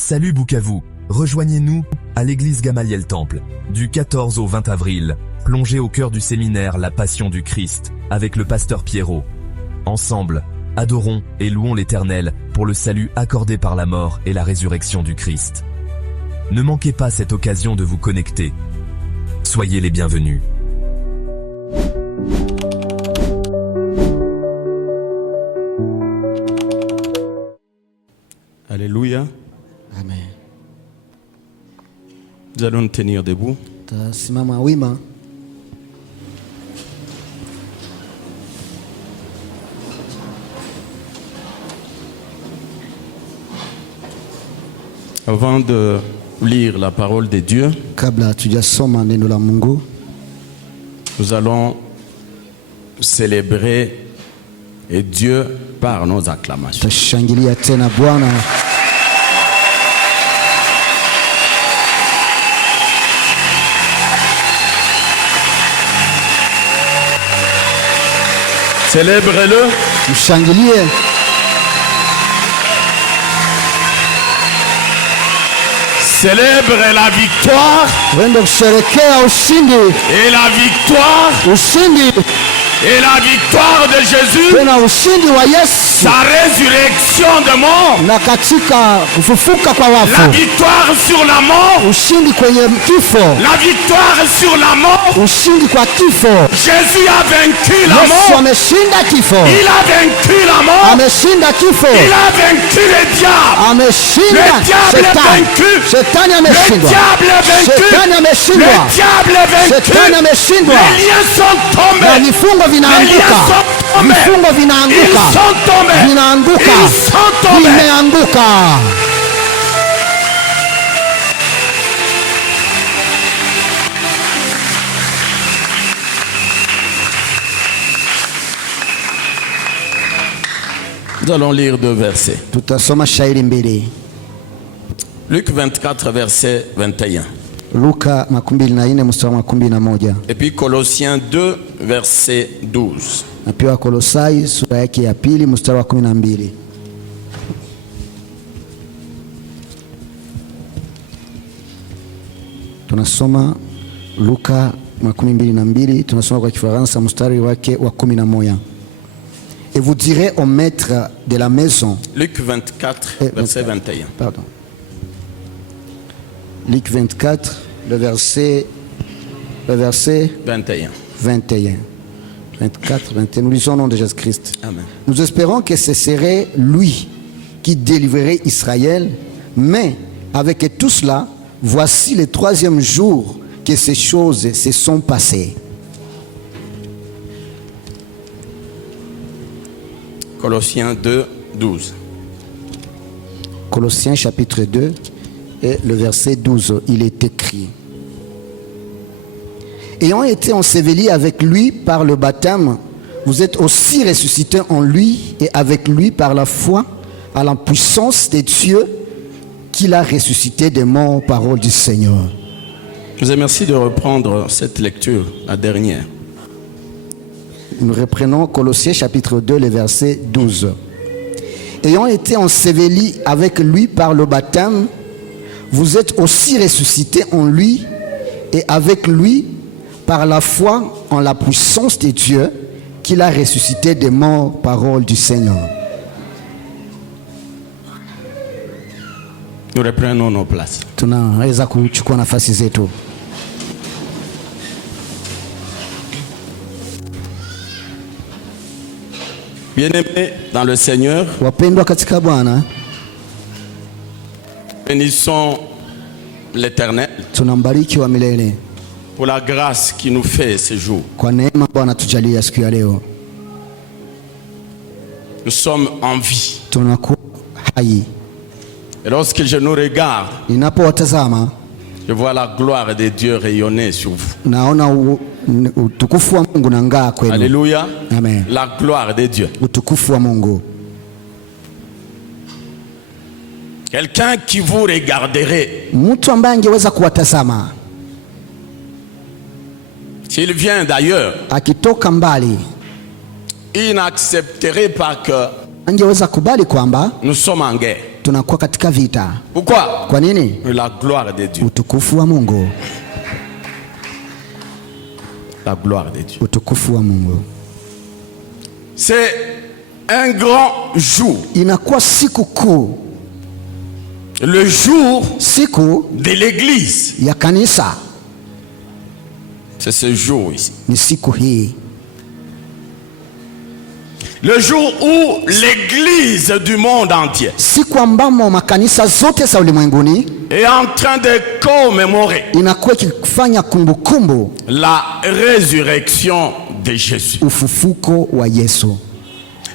Salut Bukavu, rejoignez-nous à l'église Gamaliel Temple, du 14 au 20 avril, plongez au cœur du séminaire La Passion du Christ, avec le pasteur Pierrot. Ensemble, adorons et louons l'Éternel pour le salut accordé par la mort et la résurrection du Christ. Ne manquez pas cette occasion de vous connecter. Soyez les bienvenus. Alléluia. Amen. Nous allons nous tenir debout. Tasimama wima. Avant de lire la parole de Dieu, Kabla tujasoma neno la Mungu, nous allons célébrer et Dieu par nos acclamations. tashangilia tena Bwana. Célèbre-le. Mshangilie. Célèbre la victoire Wende kusherekea ushindi. et la victoire Ushindi. et la victoire de Jésus, Tena ushindi wa Yesu. sa résurrection de mort, Na katika kufufuka kwa la wafu. victoire sur la mort, Ushindi kwenye kifo. la victoire sur la mort. Ushindi kwa kifo. Jésus a vaincu la Yesu mort. ameshinda kifo. Il a vaincu la mort. Ameshinda kifo. Il a vaincu le diable. Ameshinda Le diable est shetani. vaincu. Shetani Le ameshindwa. diable est vaincu. Shetani ameshindwa. Le diable est vaincu. Shetani ameshindwa. Les liens sont Na tombés. vifungo Les liens vinaanguka. sont tombés. Vifungo Ils vinaanguka. sont tombés. Vinaanguka. Ils sont tombés. Vimeanguka. Nous allons lire deux versets. Tutasoma shairi mbili. Luc 24, verset 21. Luka 24 mstari wa 11. Et puis Colossiens 2, verset 12. Na pia Kolosai sura yake ya pili mstari wa 12. Tunasoma Luka 22, tunasoma kwa Kifaransa mstari wake wa 11. Et vous direz au maître de la maison. Luc 24, verset 21. Pardon. Luc 24, le verset 21. 21. 24, 21. Nous lisons au nom de Jésus-Christ. Amen. Nous espérons que ce serait lui qui délivrerait Israël, mais avec tout cela, voici le troisième jour que ces choses se sont passées. Colossiens 2, 12. Colossiens chapitre 2 et le verset 12, il est écrit: ayant été ensevelis avec lui par le baptême, vous êtes aussi ressuscités en lui et avec lui par la foi à la puissance de Dieu qu'il a ressuscité des morts, parole du Seigneur. Je vous remercie de reprendre cette lecture, la dernière. Nous reprenons Colossiens chapitre 2, le verset 12. Ayant été ensevelis avec lui par le baptême, vous êtes aussi ressuscités en lui et avec lui par la foi en la puissance de Dieu qu'il a ressuscité des morts, parole du Seigneur. Nous reprenons nos places. Tunaweza kuchukua nafasi zetu. Bien-aimés dans le Seigneur, Wapendwa katika Bwana, bénissons l'Éternel tunambariki wa milele pour la grâce qu'il nous fait ce jour. kwa neema Bwana tujalia siku ya leo. Nous sommes en vie. Tunakuwa hai. Et lorsque je nous regarde, Ninapowatazama je vois la gloire de Dieu rayonner sur vous. naona utukufu wa Mungu na ngaa kwenu. Alléluia. Amen. La gloire de Dieu. Utukufu wa Mungu. Quelqu'un qui vous regarderait, Mtu ambaye angeweza kuwatazama s'il vient d'ailleurs, akitoka mbali, il n'accepterait pas que angeweza kubali kwamba nous sommes en guerre. tunakuwa katika vita. Pourquoi? Kwa nini? La gloire de Dieu. Utukufu wa Mungu. La gloire de Dieu. Utukufu wa Mungu. C'est un grand jour. Inakuwa siku kuu. Le jour siku de l'église. Ya kanisa. C'est ce jour ici. Ni siku hii. Le jour où l'église du monde entier siku ambamo makanisa zote za ulimwenguni est en train de commémorer inakuwa ikifanya kumbukumbu la résurrection de Jésus. Ufufuko wa Yesu.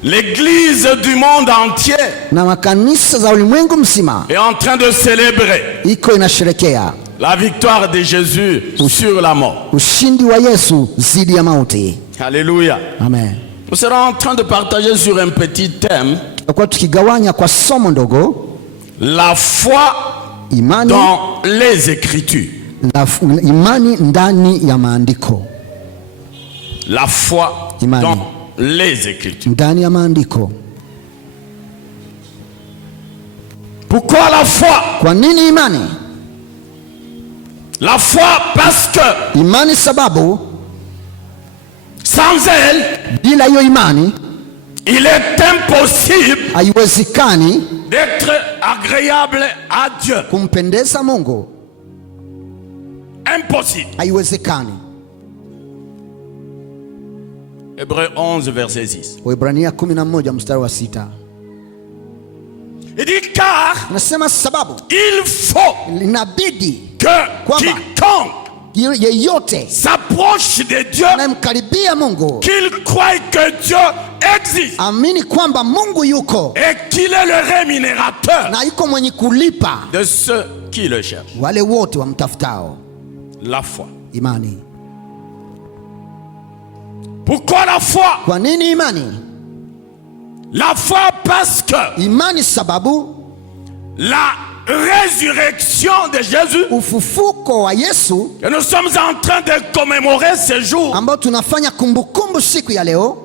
L'église du monde entier na makanisa za ulimwengu mzima est en train de célébrer iko inasherekea la victoire de Jésus sur la mort. Ushindi wa Yesu zidi ya mauti. Alléluia. Amen. Nous serons en train de partager sur un petit thème. Tutakuwa tukigawanya kwa somo ndogo. La foi imani dans les Écritures. Imani ndani ya maandiko. La foi imani dans les Écritures. Ndani ya maandiko. Pourquoi la foi? Kwa nini imani? La foi parce que imani sababu sans elle, bila hiyo imani, il est impossible haiwezekani d'être agréable à Dieu. Kumpendeza Mungu. Impossible. Haiwezekani. Hébreux 11 verset 6. Waebrania 11 mstari wa 6. Il dit car nasema sababu il faut inabidi que quiconque yeyote s'approche de Dieu, anamkaribia Mungu, qu'il croit que Dieu existe, amini kwamba Mungu yuko et qu'il est le rémunérateur na yuko mwenye kulipa de ceux qui le cherchent. Wale wote wamtafutao. La foi. Imani. Pourquoi la foi? Kwa nini imani? La foi parce que imani sababu la résurrection de Jésus, ufufuko wa Yesu, que nous sommes en train de commémorer ce jour, ambao tunafanya kumbukumbu siku ya leo,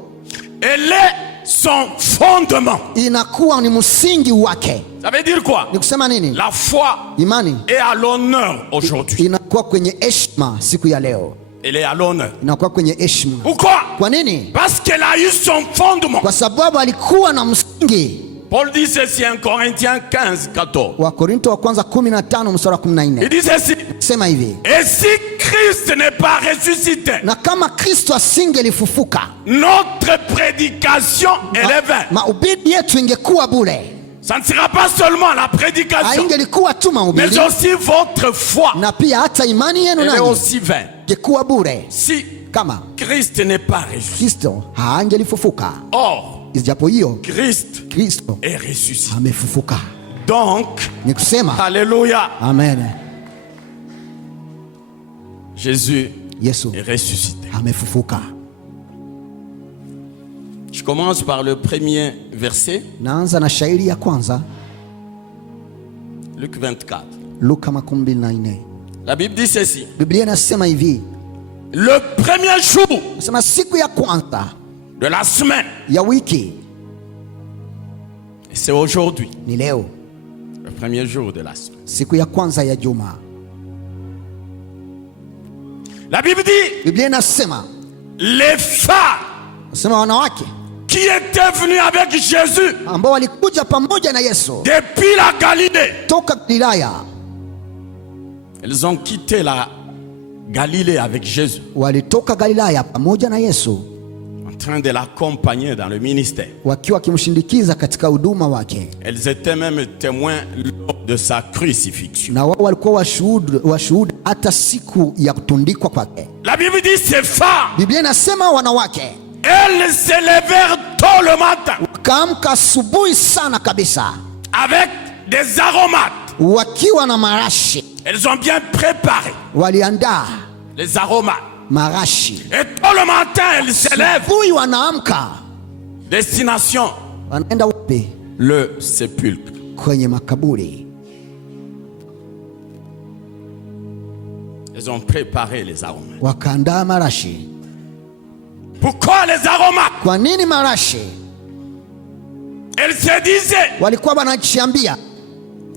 elle est son fondement. Inakuwa ni msingi wake. Ça veut dire quoi? Ni kusema nini? La foi imani est à l'honneur aujourd'hui. Inakuwa kwenye heshima siku ya leo. Elle est à l'honneur. Inakuwa kwenye heshima. Pourquoi? Kwa nini? Parce qu'elle a eu son fondement. Kwa sababu alikuwa na msingi. Paul dit ceci en Corinthiens 15, 14. Wa Korinto wa kwanza 15 mstari wa 14. Il dit ceci. Sema hivi. Et si Christ n'est pas ressuscité, na kama Kristo asingelifufuka, notre prédication est vaine. Mahubiri yetu ingekuwa bure. Ça ne sera pas seulement la prédication, ingelikuwa tu mahubiri, mais aussi votre foi. Na pia hata imani yenu elle est aussi vaine. Ingekuwa bure. Si kama Christ n'est pas ressuscité. Kristo haangelifufuka. Or, ijapo hiyo Kristo est ressuscité. Amefufuka. Donc, ni kusema alléluia. Amen. Jésus Yesu est ressuscité. Amefufuka. Je commence par le premier verset. Naanza na shairi ya kwanza. Luc 24. Luka 24. La Bible dit ceci. Biblia inasema hivi. Le premier jour, nasema siku ya kwanza de la semaine, ya wiki, et c'est aujourd'hui, ni leo, le premier jour de la semaine, siku ya kwanza ya juma. La Bible dit, Biblia inasema les femmes, nasema wanawake qui étaient venus avec Jésus, ambao walikuja pamoja na Yesu depuis la Galilée, toka Galilaya, elles ont quitté la Galilée avec Jésus, walitoka Galilaya pamoja na Yesu, en train de l'accompagner dans le ministère. wakiwa kimshindikiza katika huduma wake. Elles étaient même témoins lors de sa crucifixion. Na wao walikuwa washuhuda hata siku ya kutundikwa kwake. La Bible dit ces femmes, Biblia inasema wanawake, elles se levèrent tôt le matin, wakaamka asubuhi sana kabisa, avec des aromates, wakiwa na marashi. Elles ont bien préparé waliandaa les aromates. marashi. Et tôt le matin, elles se lèvent. Asubuhi wanaamka. Destination, wanaenda wapi? Le sépulcre. Kwenye makaburi. Elles ont préparé les aromates. Wakaandaa marashi. Pourquoi les aromates? Kwa nini marashi? Elles se disaient, walikuwa wanajiambia,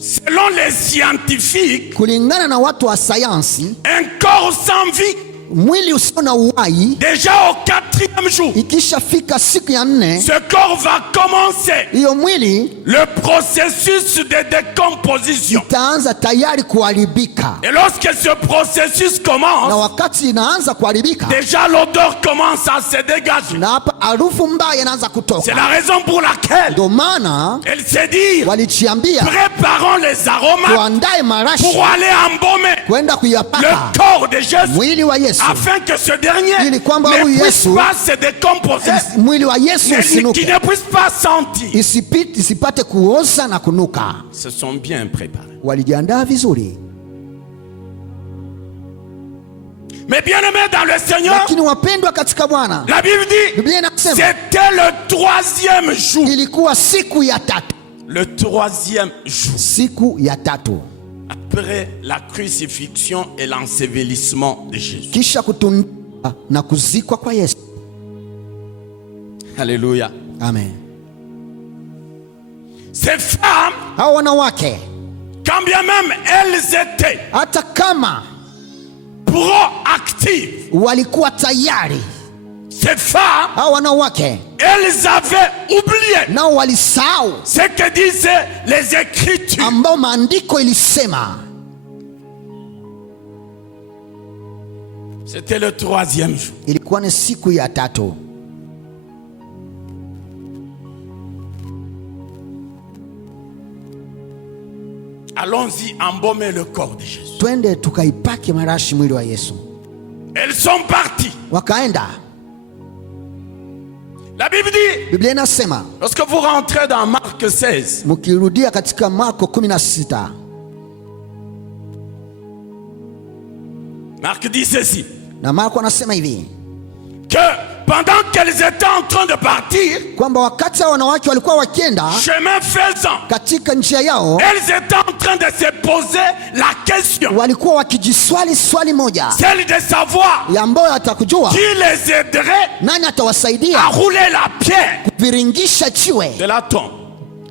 Selon les scientifiques, kulingana na watu wa sayansi, un corps sans vie, mwili usio na uhai, déjà au 4e jour, ikishafika siku ya 4, ce corps va commencer hiyo mwili le processus de décomposition. itaanza tayari kuharibika. Et lorsque ce processus Na commence, wakati inaanza kuharibika, déjà l'odeur commence à se dégager. na hapa harufu mbaya inaanza C'est kutoka. la raison pour laquelle Ndio maana elle s'est dit, walichiambia préparons les aromates tuandae marashi pour aller embaumer kwenda le kuyapaka corps de Jésus, mwili wa Yesu, afin que ce dernier ili kwamba ne huyu puisse Yesu, pas se décomposer, mwili wa Yesu qui usinuke, ne puisse pas sentir. isipate kuoza na kunuka. Se sont bien préparés. Walijiandaa vizuri, Mais bien aimés dans le Seigneur, lakini wapendwa katika Bwana, la Bible dit, Biblia inasema c'était le 3e jour. ilikuwa siku ya 3, Le 3e jour, siku ya 3 après la crucifixion et l'ensevelissement de Jésus. kisha kutundikwa na kuzikwa kwa Yesu. Alléluia. Amen. Ces femmes, Hao wanawake quand bien même elles étaient hata kama proactives, walikuwa tayari, ces femmes, hao wanawake elles avaient oublié nao walisahau ce que disaient les Écritures. ambao maandiko ilisema. C'était le 3e jour. Ilikuwa ni siku ya 3. Allons-y embaumer le corps de Jésus. Twende tukaipake marashi mwili wa Yesu. Elles sont parties. Wakaenda. La Bible dit, Biblia inasema, lorsque vous rentrez dans Marc 16, mkirudia katika Marko 16, Marc dit ceci, na Marko anasema hivi, que pendant qu'elles étaient en train de partir, kwamba wakati hao wanawake walikuwa wakienda chemin faisant, katika njia yao, elles étaient en train de se poser la question, walikuwa wakijiswali swali moja, celle de savoir ya ambayo atakujua qui les aiderait nani à atawasaidia rouler la pierre kuviringisha jiwe de la tombe.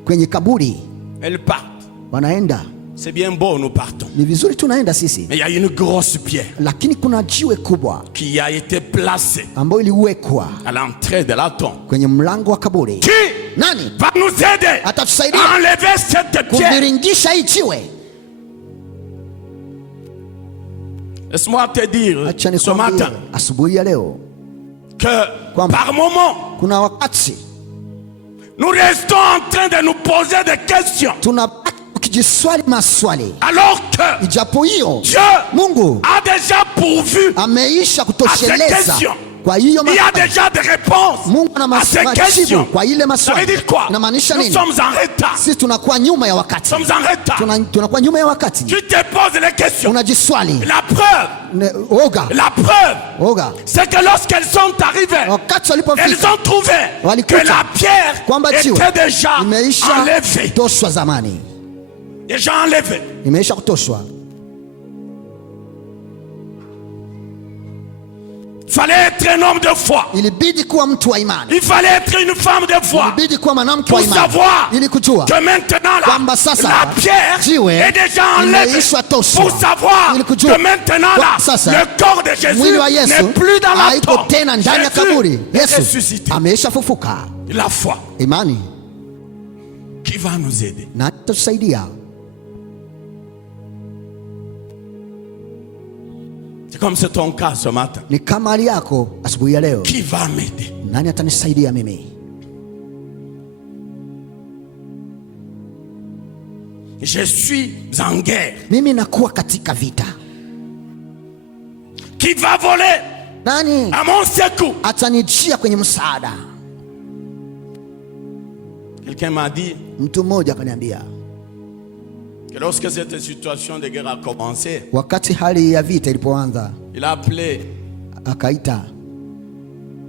kwenye kaburi. Elles partent. Wanaenda, C'est bien beau, nous partons. ni vizuri tunaenda sisi, Mais il y a une grosse pierre lakini kuna jiwe kubwa qui a été placée ambayo iliwekwa à l'entrée de la tombe. kwenye mlango wa kaburi. Qui Nani va nous aider atatusaidia à enlever cette pierre? kuviringisha hii jiwe? Laisse-moi te dire Acha ce nikwambie matin asubuhi ya leo que Kwamba. par moment, kuna wakati nous restons en train de nous poser des questions tunabaki tukijiswali maswali, alors que ijapo hiyo Dieu Mungu a déjà pourvu ameisha à ces kutosheleza questions. kwa hiyo Il y a maswali. déjà des réponses Mungu ana à ces majibu questions. kwa ile Ça veut maswali. dire quoi? Inamaanisha Nous nini? sommes en retard. Sisi tunakuwa nyuma ya wakati, Nous sommes en retard. tunakuwa nyuma ya wakati. Tu te poses les questions. Unajiswali La preuve, oga oga, c'est que lorsqu'elles sont arrivées, wakati elles walipofika ont trouvé Walikuta que la pierre kwamba jiwe était déjà imeisha enlevée. kutoshwa zamani, Déjà enlevée. imeisha kutoshwa. Il fallait être un homme de foi. Ilibidi kuwa mtu wa imani, Il fallait être une femme de foi ilibidi kuwa mwanamke pour wa imani savoir ili kujua que maintenant kwamba sasa la pierre jiwe est déjà enlevée. imeishwa toshwa, Pour savoir ili kujua que maintenant kwamba sasa le corps de Jésus mwili wa Yesu n'est plus dans la haiko tombe. tena ndani ya Jésus kaburi. est Yesu ressuscité. ameisha fufuka. La foi Imani qui va nous aider. na itatusaidia. C'est comme c'est ton cas ce matin. Ni kama hali yako asubuhi ya leo. Qui va m'aider? Nani atanisaidia mimi? Je suis en guerre. Mimi nakuwa katika vita. Qui va voler Nani à mon secours? atanijia kwenye msaada? Quelqu'un m'a dit Mtu mmoja akaniambia, que lorsque cette situation de guerre a commencé, wakati hali ya vita ilipoanza, il a appelé akaita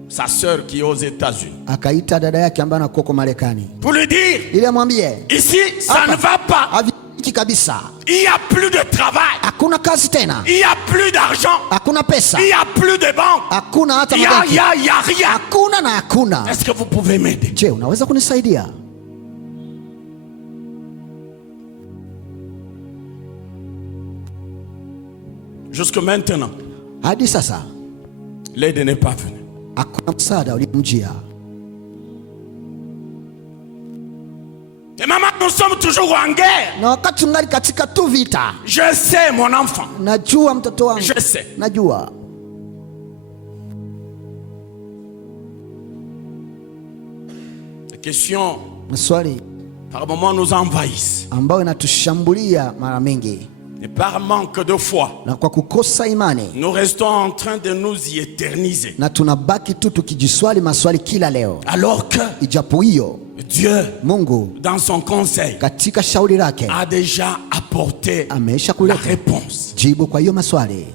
sa sœur qui est aux États-Unis akaita dada yake ambaye anakuwa kwa Marekani pour lui dire, ili amwambie ici ça hapa ne va pas. haviki kabisa, Il n'y a plus de travail. hakuna kazi tena, Il n'y a plus d'argent. hakuna pesa, Il n'y a plus de banque. hakuna hata Il mabenki, y a rien. hakuna na hakuna. Est-ce que vous pouvez m'aider? Je, unaweza kunisaidia? Jusque maintenant, hadi sasa l'aide n'est pas venue. hakuna msaada ulimjia. Et maman, nous sommes toujours en guerre. Na wakati tungali katika tu vita. Je sais, mon enfant. Najua mtoto wangu. Je sais. Najua. Les questions, Maswali par moments, nous envahissent. ambayo inatushambulia mara mingi, Et par manque de foi, na kwa kukosa imani, nous restons en train de nous y éterniser. na tunabaki tu tukijiswali maswali kila leo. Alors que Ijapo hiyo Dieu, Mungu dans son conseil, katika shauri lake a déjà apporté ameisha la kuleta réponse. jibu kwa hiyo maswali.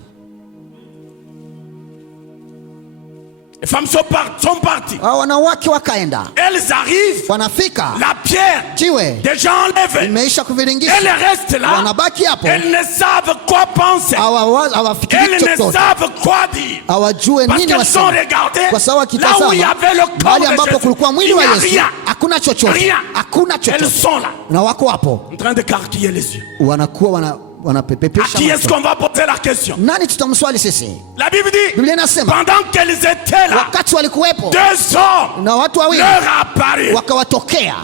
Les femmes sont parties. Hao wanawake wakaenda, Elles arrivent. wanafika, La pierre, jiwe déjà enlevée. imeisha kuviringisha, Elles restent là. wanabaki hapo, Elles ne savent quoi penser. hawafikiri Elles ne chochote, savent quoi dire. hawajue Parce nini qu'elles ont wasema, regardé kwa sababu là où il y wakitazama avait le corps mahali de ambapo Jésus. kulikuwa mwili Il wa n'y a Yesu, rien. hakuna chochote, Rien. hakuna Elles chochote, sont là, na wako hapo en train de carquiller les yeux. wanakuwa À wanapepepesha qui est-ce macho. qu'on va poser la question? Nani tutamswali sisi? La Bible dit, Biblia inasema pendant qu'elles étaient là, wakati walikuwepo 2 hommes na watu wawili leur apparurent. wakawatokea,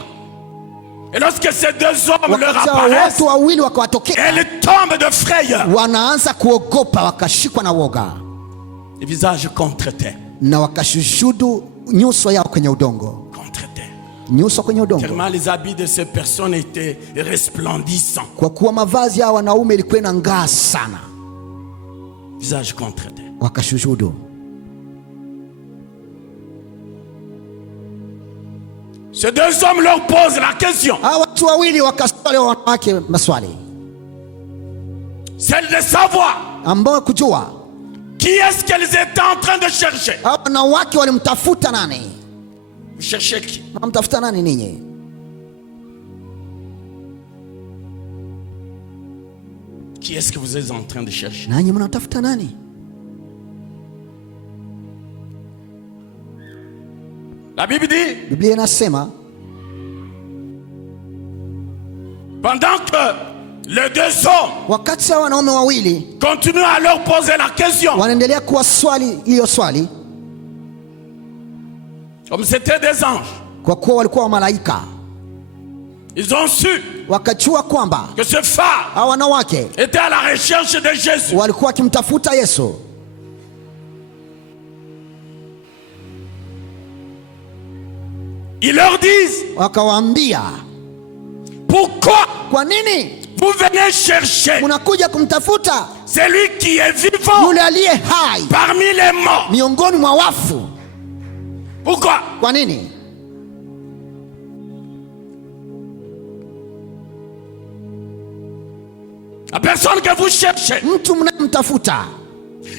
Et lorsque ces 2 hommes leur wakati hao apparaissent, watu wawili wakawatokea, elles tombent de frayeur. wanaanza kuogopa, wakashikwa na woga Les visages contre terre. na wakashujudu nyuso yao kwenye udongo, Contre terre. nyuso kwenye udongo, Tellement les habits de ces personnes étaient resplendissants. kwa kuwa mavazi ya wanaume ilikuwa inang'aa sana, Visage contre terre. wakashujudu. Ces 2 hommes leur posent la question, Hao watu wawili wakaswali wanawake maswali celle de savoir ambao kujua qui est-ce qu'elles étaient en train de chercher. hao wanawake walimtafuta nani. Vous cherchez qui? Mnamtafuta nani ninyi? Qui est-ce que vous êtes en train de chercher? Nanyi mnatafuta nani? La Bible dit, Biblia inasema pendant que les 2 hommes wakati hao wanaume wawili continuent à leur poser la question, wanaendelea kuwa swali hiyo swali, comme c'était des anges, kwa kuwa walikuwa malaika, ils ont su wakajua kwamba que ce phare hao wanawake était à la recherche de Jésus. walikuwa wakimtafuta Yesu. Ils leur disent, Wakawaambia, pourquoi kwa nini vous venez chercher mnakuja kumtafuta celui qui est vivant yule aliye hai parmi les morts? miongoni mwa wafu? Pourquoi? Kwa nini? La personne que vous cherchez, Mtu mnayemtafuta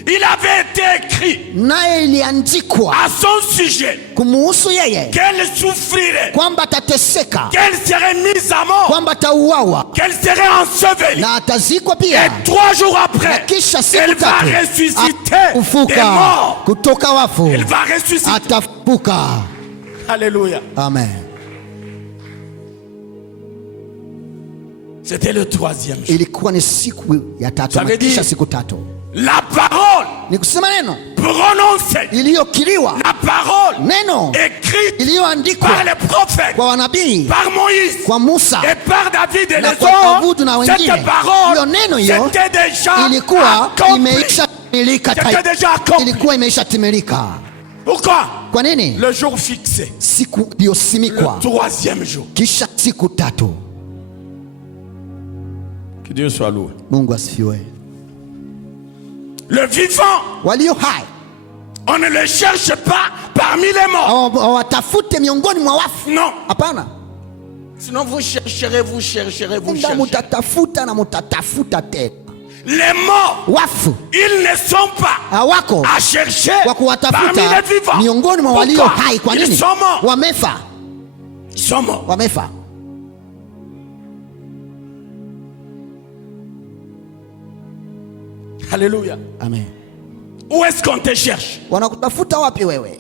il avait été écrit naye iliandikwa à son sujet kumuhusu yeye qu'elle souffrirait, kwamba atateseka, qu'elle serait mise à mort, kwamba atauawa qu'elle serait ensevelie. na atazikwa Et pia, 3 jours na après, kisha elle siku va tatu ressusciter des atafufuka morts. kutoka wafu, Elle va ressusciter. atafufuka. Alléluia. Amen. C'était le 3e jour. Ilikuwa ni siku ya tatu, Ça veut na kisha dire- siku tatu La parole ni kusema neno prononcée, iliyokiriwa, la parole neno écrite iliyoandikwa par les prophètes, kwa wanabii, par Moïse kwa Musa et par David et na les kwa Daudi na autres. wengine. Cette parole, Hiyo neno hiyo c'était déjà ilikuwa accompli. imeisha timilika, C'était déjà accompli. ilikuwa imeisha timilika. Pourquoi? Kwa nini? Le jour fixé, Siku le iliyosimikwa, 3e jour. kisha siku tatu. Que Dieu soit loué. Mungu asifiwe. Le vivant, Walio hai on ne le cherche pas parmi les morts. hawatafute miongoni mwa wafu, Non. hapana. Sinon vous chercherez, vous chercherez, vous Nda chercherez. mutatafuta na mutatafuta tena. Les morts, Wafu ils ne sont pas hawako à chercher kwa parmi kuwatafuta les vivants. miongoni mwa walio Pourquoi? hai. Kwa Ils nini? sont morts. Wamefa, Ils sont morts. wamefa. Alléluia. Amen. Où est-ce qu'on te cherche? Wanakutafuta wapi wewe?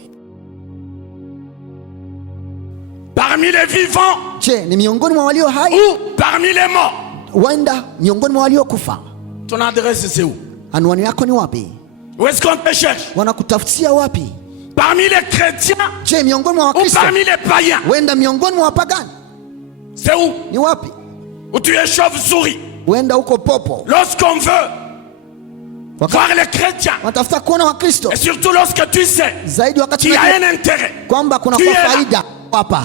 Parmi les vivants Je, ni miongoni mwa walio hai? ou parmi les morts? Wenda miongoni mwa walio kufa? Ton adresse c'est où? Anwani yako ni wapi? Où est-ce qu'on te cherche? Wanakutafutia wapi? Parmi les chrétiens Je, miongoni mwa ou Wakristo? parmi les païens? Wenda miongoni mwa wapagani? C'est où? Ni wapi? Où tu es chauve-souris. Wenda huko popo. Lorsqu'on veut voir les chrétiens, Wanatafuta kuona Wakristo. et surtout lorsque tu sais Zaidi wakati qu'il y a unajua un intérêt, kwamba kuna tu kwa es là. faida hapa.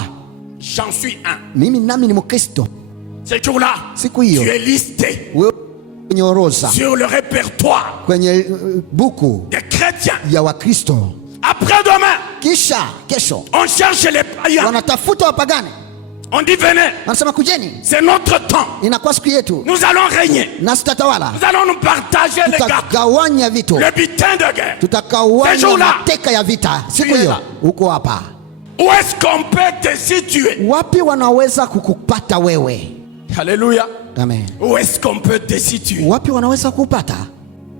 J'en suis un. Mimi nami ni Mkristo. Ce jour-là, Siku tu hiyo es listé wewe kwenye orodha, sur le répertoire kwenye buku des chrétiens. ya Wakristo. Après-demain, Kisha kesho on cherche les païens. wanatafuta wapagani, On dit venez, wanasema kujeni, c'est notre temps. inakuwa siku yetu Nous allons régner. na tutatawala, Nous allons nous partager les gars. tutagawanya vitu, Le butin de guerre. Ces tutagawanya jours-là, mateka ya vita. Siku tu es hiyo là. uko hapa. Où est-ce qu'on peut te situer? Wapi wanaweza kukupata wewe? Alléluia. Amen. Où est-ce qu'on peut te situer? Wapi wanaweza kukupata?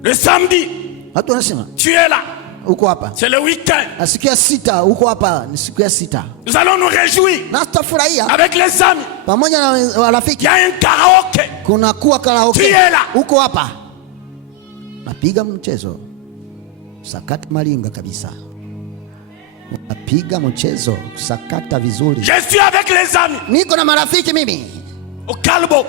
Le samedi, Watu wanasema tu es là. uko hapa, C'est le week-end. na siku ya sita uko hapa, ni siku ya sita, Nous allons nous réjouir na tutafurahia avec les amis. pamoja na Il y marafiki. a un karaoké. Kuna kuwa Tu karaoke, es là. uko hapa, napiga mchezo sakata malinga kabisa, napiga mchezo sakata vizuri. Je suis avec les amis Niko na marafiki mimi au Calbo.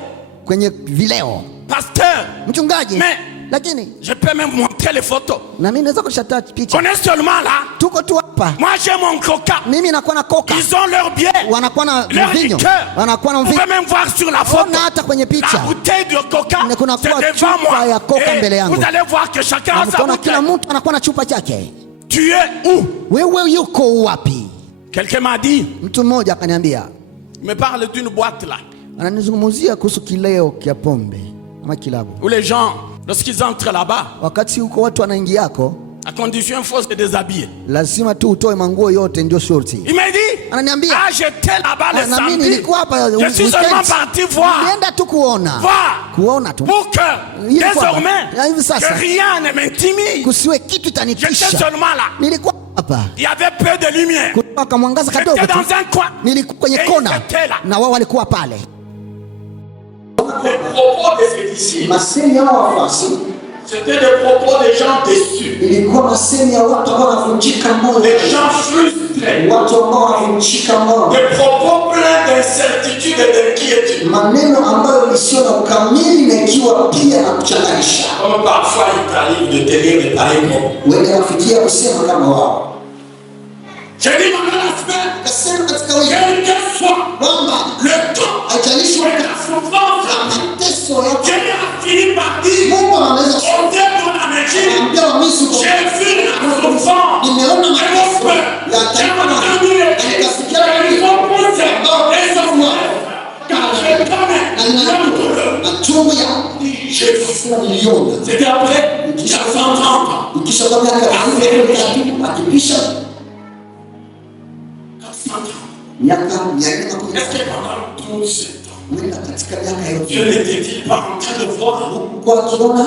kwenye vileo, Pasteur, mchungaji, Mais- lakini je peux même montrer les photos. na mimi naweza kushata picha. On est seulement là. Tuko tu hapa, Moi j'ai mon coca. mimi nakuwa na koka, Ils ont leur bière, wanakuwa na leur mvinyo, liqueur. wanakuwa na On mvinyo. peut même voir sur la photo. Ona hata kwenye La picha bouteille de coca, Na kuna c'est kuwa devant chupa ya moi. coca mbele Et yangu. vous allez voir que chacun a sa mkono, kila bouteille. mtu anakuwa na chupa chake. Tu es où? Wewe yuko wapi? Quelqu'un m'a dit, Mtu mmoja akaniambia, il me parle d'une boîte là, ananizungumzia kuhusu kileo kia pombe ama kilabu. où les gens, lorsqu'ils entrent là-bas, Wakati huko watu wanaingiako, à condition il faut se déshabiller. lazima tu utoe manguo yote, ndio shorti. Il m'a dit, Ananiambia, ah j'étais là-bas le na mimi samedi. nilikuwa hapa Je suis weekend. seulement parti voir. Nienda tu kuona, Voir. kuona tu, Pour que Il faut désormais, avoir. Hivi sasa. que rien ne m'intimide. kusiwe kitu J'étais itanitisha. seulement là. Nilikuwa hapa, Il y avait peu de lumière. kulikuwa kamwangaza kadogo J'étais tu, dans un coin. nilikuwa kwenye Et kona ils étaient là. na wao walikuwa pale. Les propos des fétichiers, Masemi ya wafasi c'était des propos des gens déçus. ilikuwa masemi ya watu ambao wanavunjika moyo, Des gens frustrés. watu ambao wanavunjika moyo, Des propos pleins d'incertitude et d'inquiétude. maneno ambayo isiyo na ukamili na ikiwa pia na kuchanganisha. Comme parfois il t'arrive de tenir des pareils propos. Wengine nafikia kusema kama wao. J'ai dit pendant la semaine, Kasema katika wiki quel que soit kwamba le temps haijalishi et la souffrance, mateso yako, Dieu a fini par dire, Mungu anaweza on vient pour la Égypte. kuambia Wamisri kwa J'ai vu la souffrance. nimeona mateso ya J'ai taifa na entendu les cris. nikasikia Ils kilio ont poussé les enfants. Car je na connais nina leur douleur. machungu ya J'ai vu. sina milioni. C'était après, il y a 130 ans. Ikisha kwa miaka 30 akipisha 130 ans. miaka Est-ce 410 que pendant tout ce temps, wenda katika miaka Dieu yote n'était-il pas en train de voir? kwa akiona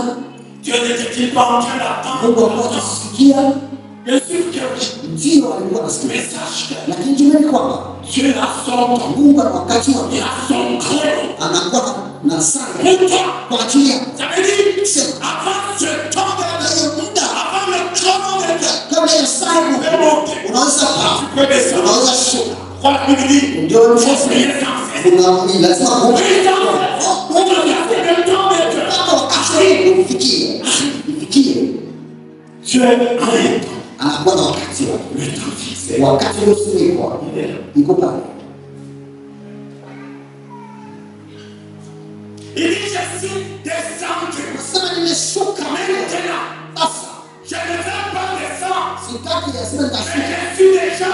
Dieu n'était-il pas en train d'attendre? Mungu alikuwa akisikia, Bien sûr que oui. ndio alikuwa anasikia, Mais sache que lakini jueni kwamba Dieu a son temps. Mungu ana wakati Il wake, a son créneau. anakuwa na saa Pour toi, kwa ajili ya ça veut dire, kusema avant ce temps de hiyo muda, avant le chrono de Dieu, kabla ya saa tu peux monter, unaweza tu peux descendre. unaweza shuka, Crois la Bible dit, ndio il faut prier sans cesse. kuna ni lazima Mungu Prier sans cesse. Pour regarder le temps de Dieu. mpaka wakati ufikie Dieu a un temps. anakuwa na wakati wake, Le temps fixé. wakati uliosimikwa iko pale. Il dit, je suis descendu. Sema nimeshuka Maintenant, sasa, je ne vais pas descendre. sitaki yasema nitashuka, Je suis déjà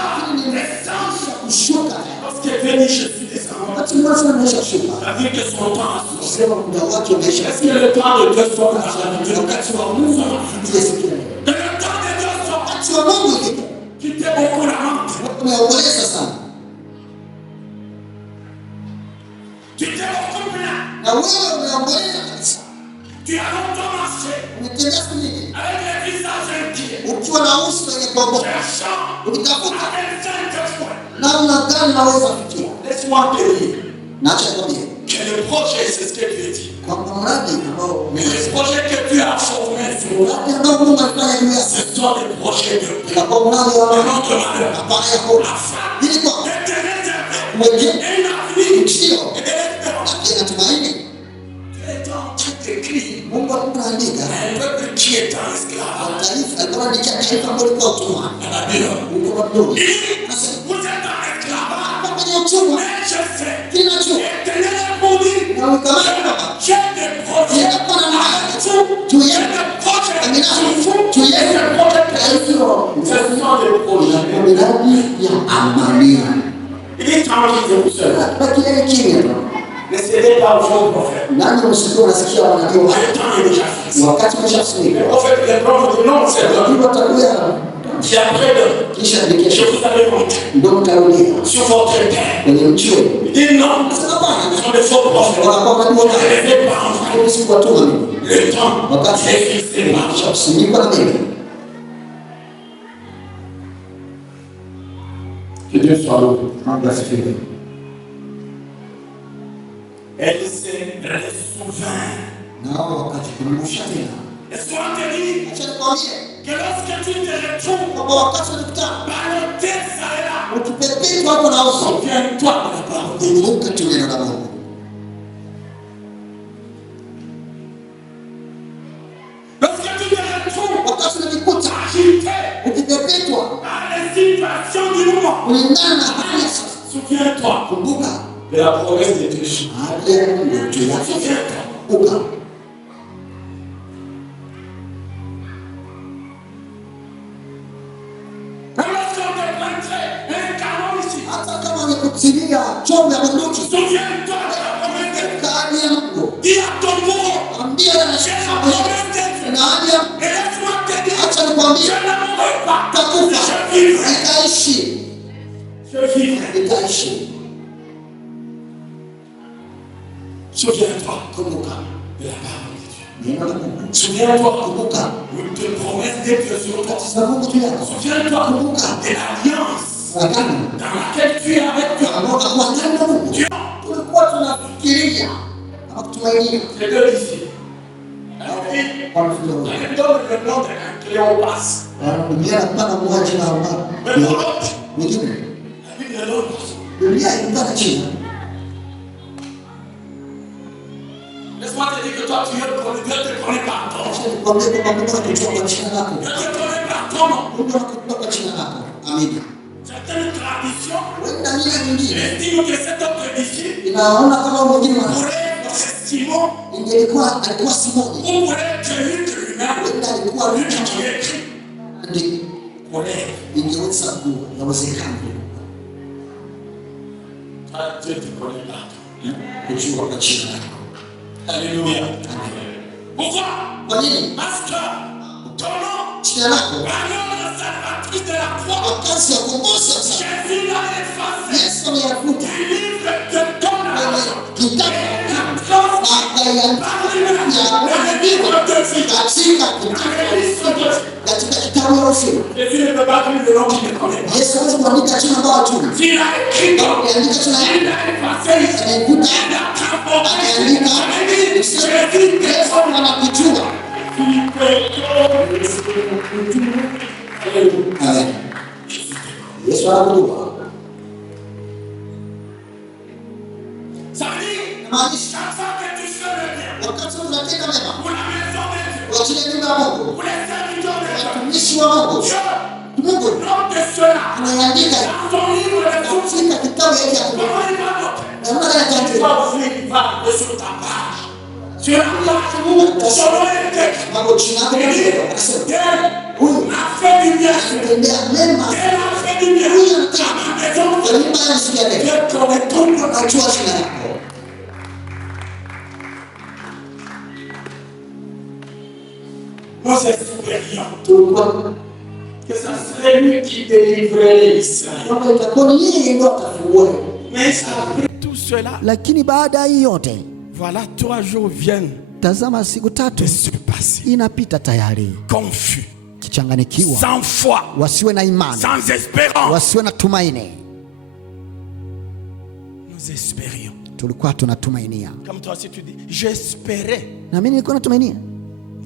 descendu. kushuka. Lorsqu'il veut dire je suis descendu, Wakati mmoja sana nimesha shuka, ça veut dire que son temps a sonné. sema muda wake umesha Est-ce que le temps de Dieu soit là? wakati wa Mungu unafikia siku ile. Que le temps de Dieu soit là. Wakati wa Mungu ifike. Tu t'es beaucoup la honte. Umeomboleza sana Tu t'es beaucoup plaint. na wewe umeomboleza kabisa, Tu as longtemps marché umetembea siku nyingi avec les visages inquiets, ukiwa na uso wenye kuogopa, cherchant ukitafuta avec cinq fois. namna gani naweza fikia. Laisse-moi te dire Naacha kwambie que le projet, c'est ce que Dieu dit. kwamba mradi ambao Mais le projet que Dieu a formé sur Ce sont des projets de paix. Un autre malheur. La femme. Et une avenir. Tout écrit. Un peuple qui est en esclavage. Vous êtes en esclavage. Mais je sais. L'éternel a promis. J'ai des projets. J'ai des projets. Ce sont des projets. Il est tranquille vous seul. Ne cédez pas aux faux prophètes. Le temps est déjà fixé. Le prophète les prend dit non, c'est qui après je vous avais montré sur votre terre. Il dit non, ce sont des faux prophètes. Ne les pas en vrai. Le temps est fixé. Que Dieu soit loué. Elle s'est souvint. Laisse-moi te dire que lorsque tu te retrouves par le texte, souviens-toi de la parole de Dieu. Lorsque tu te retrouves agité par les situations du moment, souviens-toi de la promesse de Dieu. Souviens-toi. Lorsqu'on te planterait un canon ici, souviens-toi de la promesse de Dieu. Dis à ton mot, j'ai la promesse de Dieu. Et laisse-moi te dire, je ne mourrai pas. Je vivrai. Souviens-toi de la parole de Dieu. Souviens-toi de promesse de Dieu sur toi. Souviens-toi de l'alliance dans laquelle tu es avec Dieu. Dieu. Les deux ici. Alors, il donne le nom de Cléopas. Mais l'autre, la Bible de l'autre. Laisse-moi te dire que toi, Dieu ne te connaît pas ton nom. Dieu ne te connaît pas ton nom. Certaines traditions estiment que cet autre disciple pourrait être Simon ou pourrait être Luc lui-même, Luc qui écrit. Pourrait. Dieu te connaît pas. Alléluia. Pourquoi? Parce que ton nom, alors la salvatrice de la croix, Jésus l'a effacé. Du livre de ton âme. Et la grâce par lui-même. Et le livre de vie. Jésus ne peut pas donner le nom qui ne connaît pas. S'il a écrit donc, il a effacé ici. Il a transformé. Jésus personne n'en a couture. Amen. Ça veut dire, chaque fois que tu fais le bien, pour la maison de Dieu, pour les serviteurs de Dieu, Dieu, nom de cela, dans son livre de sources, comment il va noter? Il va ouvrir, il va sur ta page. Sur la page où son nom est écrit. Dieu a fait du bien. Dieu a fait du bien. À ma maison, Dieu connaît tout le monde. Moses supérieur. Que ça serait lui qui délivrait Israël. Mais après tout cela, lakini baada ya yote, voilà 3 jours viennent tazama siku tatu de se passer. inapita tayari, Confus, kichanganikiwa, sans foi, wasiwe na imani, sans espérance. wasiwe na tumaini. Nous espérions. Tulikuwa tunatumainia, Comme toi aussi tu dis, j'espérais. na mimi nilikuwa natumainia.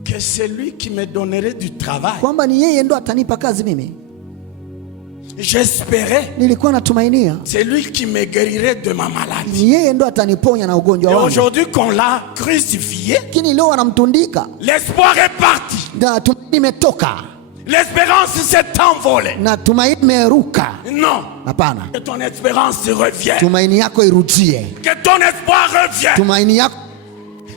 que c'est lui qui me donnerait du travail. kwamba ni yeye ndo atanipa kazi mimi. J'espérais Nilikuwa natumainia c'est lui qui me guérirait de ma maladie. ni yeye ndo ataniponya na ugonjwa Et wangu. aujourd'hui qu'on l'a crucifié, Lakini leo anamtundika l'espoir est parti. na tumaini imetoka L'espérance s'est envolée. na tumaini imeruka. Non. Hapana, Que ton espérance revienne. tumaini yako irudie, Que ton espoir revienne. tumaini yako,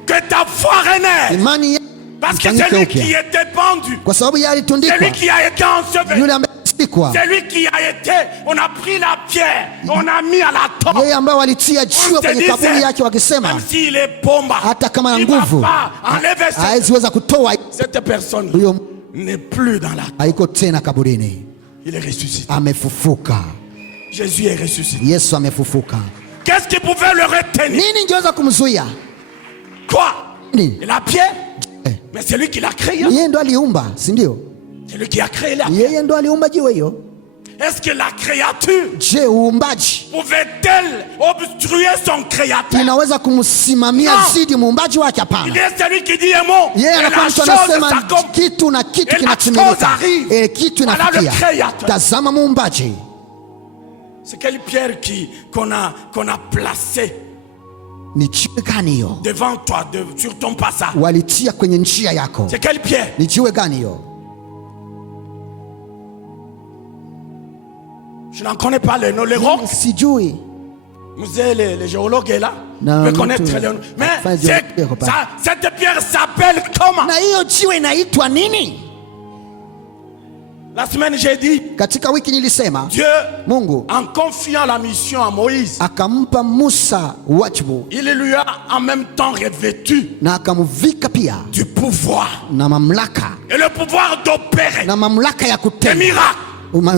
Que ta foi renaisse. imani yako Parce que c'est ifanyike lui qui upya, était pendu. kwa sababu yeye C'est alitundikwa, lui qui a été enseveli. yule ambaye alisikwa, C'est lui qui a été. On a pris la pierre. On a mis à la tombe. yeye ambaye walitia jiwe kwenye kaburi yake wakisema même s'il est bomba, hata kama na il va nguvu pas enlever haiziweza kutoa. cette personne. Huyo N'est plus dans la tombe. haiko tena kaburini, Il est ressuscité. amefufuka. Jésus est ressuscité. Yesu amefufuka. Qu'est-ce qui pouvait le retenir? Nini ingeweza kumzuia? Quoi? Ni La pierre? Mais c'est lui qui l'a créé. yeye ndo aliumba, si ndio? C'est lui qui a créé la pierre. Yeye ndo aliumba jiwe hiyo. Est-ce que la créature Je, uumbaji pouvait-elle obstruer son créateur? inaweza kumsimamia No. zidi muumbaji wake? Il Hapana. est celui qui dit un mot. Yeye Et la anakuwa mtu chose anasema s'accomplit. kitu na kitu Et la chose kinatimilika, arrive. kitu Voilà le inafikia. créateur. Tazama muumbaji. C'est quelle pierre qu'on a placée Ni jiwe gani hiyo devant toi, sur ton passage? walitia kwenye njia yako? C'est quelle pierre? Ni jiwe gani hiyo? Je n'en connais pas les noms. Les rocs. Sijui. Les géologues est là. Non, Je non, connaître tout. les noms. Mais Enfin, géologue, pas. cette pierre s'appelle comment? Na hiyo jiwe inaitwa nini? La semaine j'ai dit, Katika wiki nilisema Dieu, Mungu en confiant la mission à Moïse, akampa Musa wajibu il lui a en même temps revêtu na akamvika pia du pouvoir na mamlaka et le pouvoir d'opérer na mamlaka ya des kutenda miracles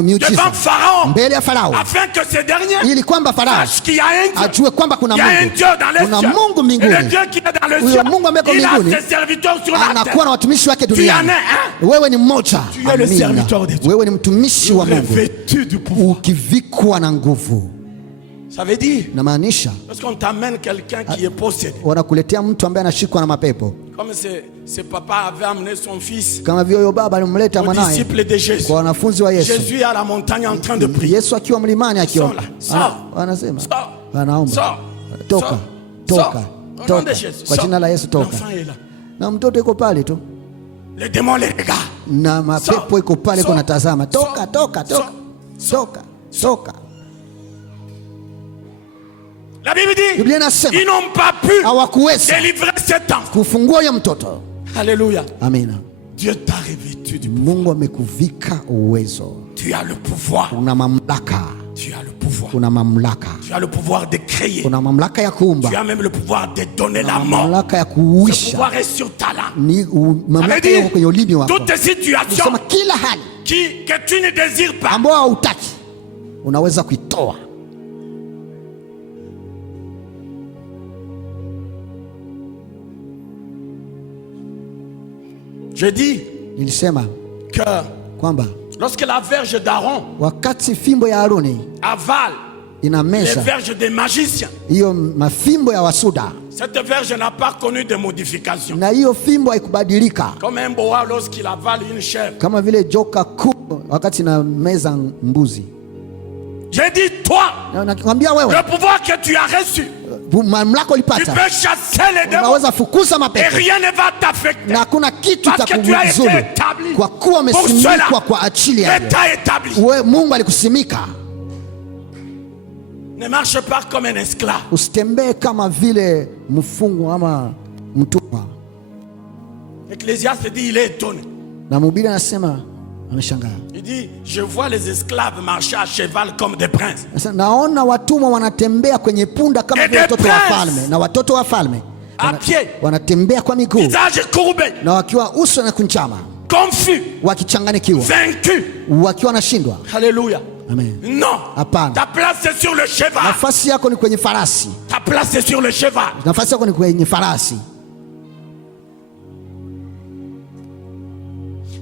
miujiza devant Pharaon, mbele ya Farao, afin que ces derniers ili kwamba Farao sachent qu'il y a un Dieu. ajue kwamba kuna Il y a un Mungu, Dieu dans les kuna cieux. Mungu Et le mbinguni, Dieu qui est dans le huyo ciel, Mungu ambaye il a mbinguni ses serviteurs sur la anakuwa terre. na watumishi wake Tu en duniani. es un. Wewe ni mmoja. Tu es le Amina. serviteur de Dieu. Wewe ni mtumishi wa Mungu Revêtu du pouvoir. ukivikwa na nguvu. Ça veut dire, Namaanisha lorsqu'on t'amène quelqu'un qui est possédé, wanakuletea mtu ambaye anashikwa na mapepo, comme ce papa avait amené son fils kama vile huyo baba alimleta aux mwanaye disciples de Jésus. kwa wanafunzi wa Yesu. Jésus est à la montagne en train de prier. Yesu akiwa mlimani akiomba, Sors, anasema sors, anaomba, sors, toka sors, toka sors. Au nom toka, de Jésus, kwa sors. jina la Yesu toka. L'enfant est là. Na mtoto yuko pale tu Les démons les regardent. na mapepo iko pale Sors, kunatazama, toka sors, toka toka sors, toka toka. La Bible dit, Biblia inasema ils n'ont pas pu hawakuweza délivrer cet enfant. kufungua huyo mtoto. Alléluia. Amina. Dieu t'a revêtu du pouvoir. Mungu amekuvika uwezo, Tu as le pouvoir. una mamlaka, Tu as le pouvoir. una mamlaka, Tu as le pouvoir de créer. una mamlaka ya kuumba, Tu as même le pouvoir de donner la una mort. mamlaka ya Ce kuuisha. pouvoir est sur ta langue. Ni Ça veut mamlaka dire, yako kwenye ulimi wako. toutes situations Kusema kila hali que tu ne désires pas, ambao hautaki unaweza kuitoa. je dis Nilisema que kwamba lorsque la verge d'Aaron wakati fimbo ya Haruni avale les inameza verges des magiciens, hiyo mafimbo ya wasuda, cette verge n'a pas connu de modification. na hiyo fimbo haikubadilika, Comme un boa lorsqu'il avale une chèvre. kama vile joka kuu wakati na meza mbuzi. J'ai dit, toi, Na nakwambia wewe, le pouvoir que tu as reçu, mamlaka tu ulipata, peux chasser les démons unaweza fukuza et mapepo rien ne va t'affecter. na hakuna kitu Parce que tu as été itakuzulu, établi kwa kuwa pour umesimikwa cela. kwa ajili ya État établi. wewe. Mungu alikusimika. Ne marche pas comme un esclave. Usitembee kama vile mfungwa ama mtumwa. Ecclésiaste dit, il est étonné. Na mhubiri anasema ameshangaa, Il dit, je vois les esclaves marcher à cheval comme des princes. sasa naona watumwa wanatembea kwenye punda kama vile watoto wa falme, na watoto wa falme À pied, wanatembea kwa miguu visage courbé, na wakiwa uso na kunchama, confus, wakichanganikiwa, vaincu. wakiwa wanashindwa. Alléluia. Amen. Non. Hapana. Ta place c'est sur le cheval. Nafasi yako ni kwenye farasi, Ta place c'est sur le cheval. nafasi yako ni kwenye farasi.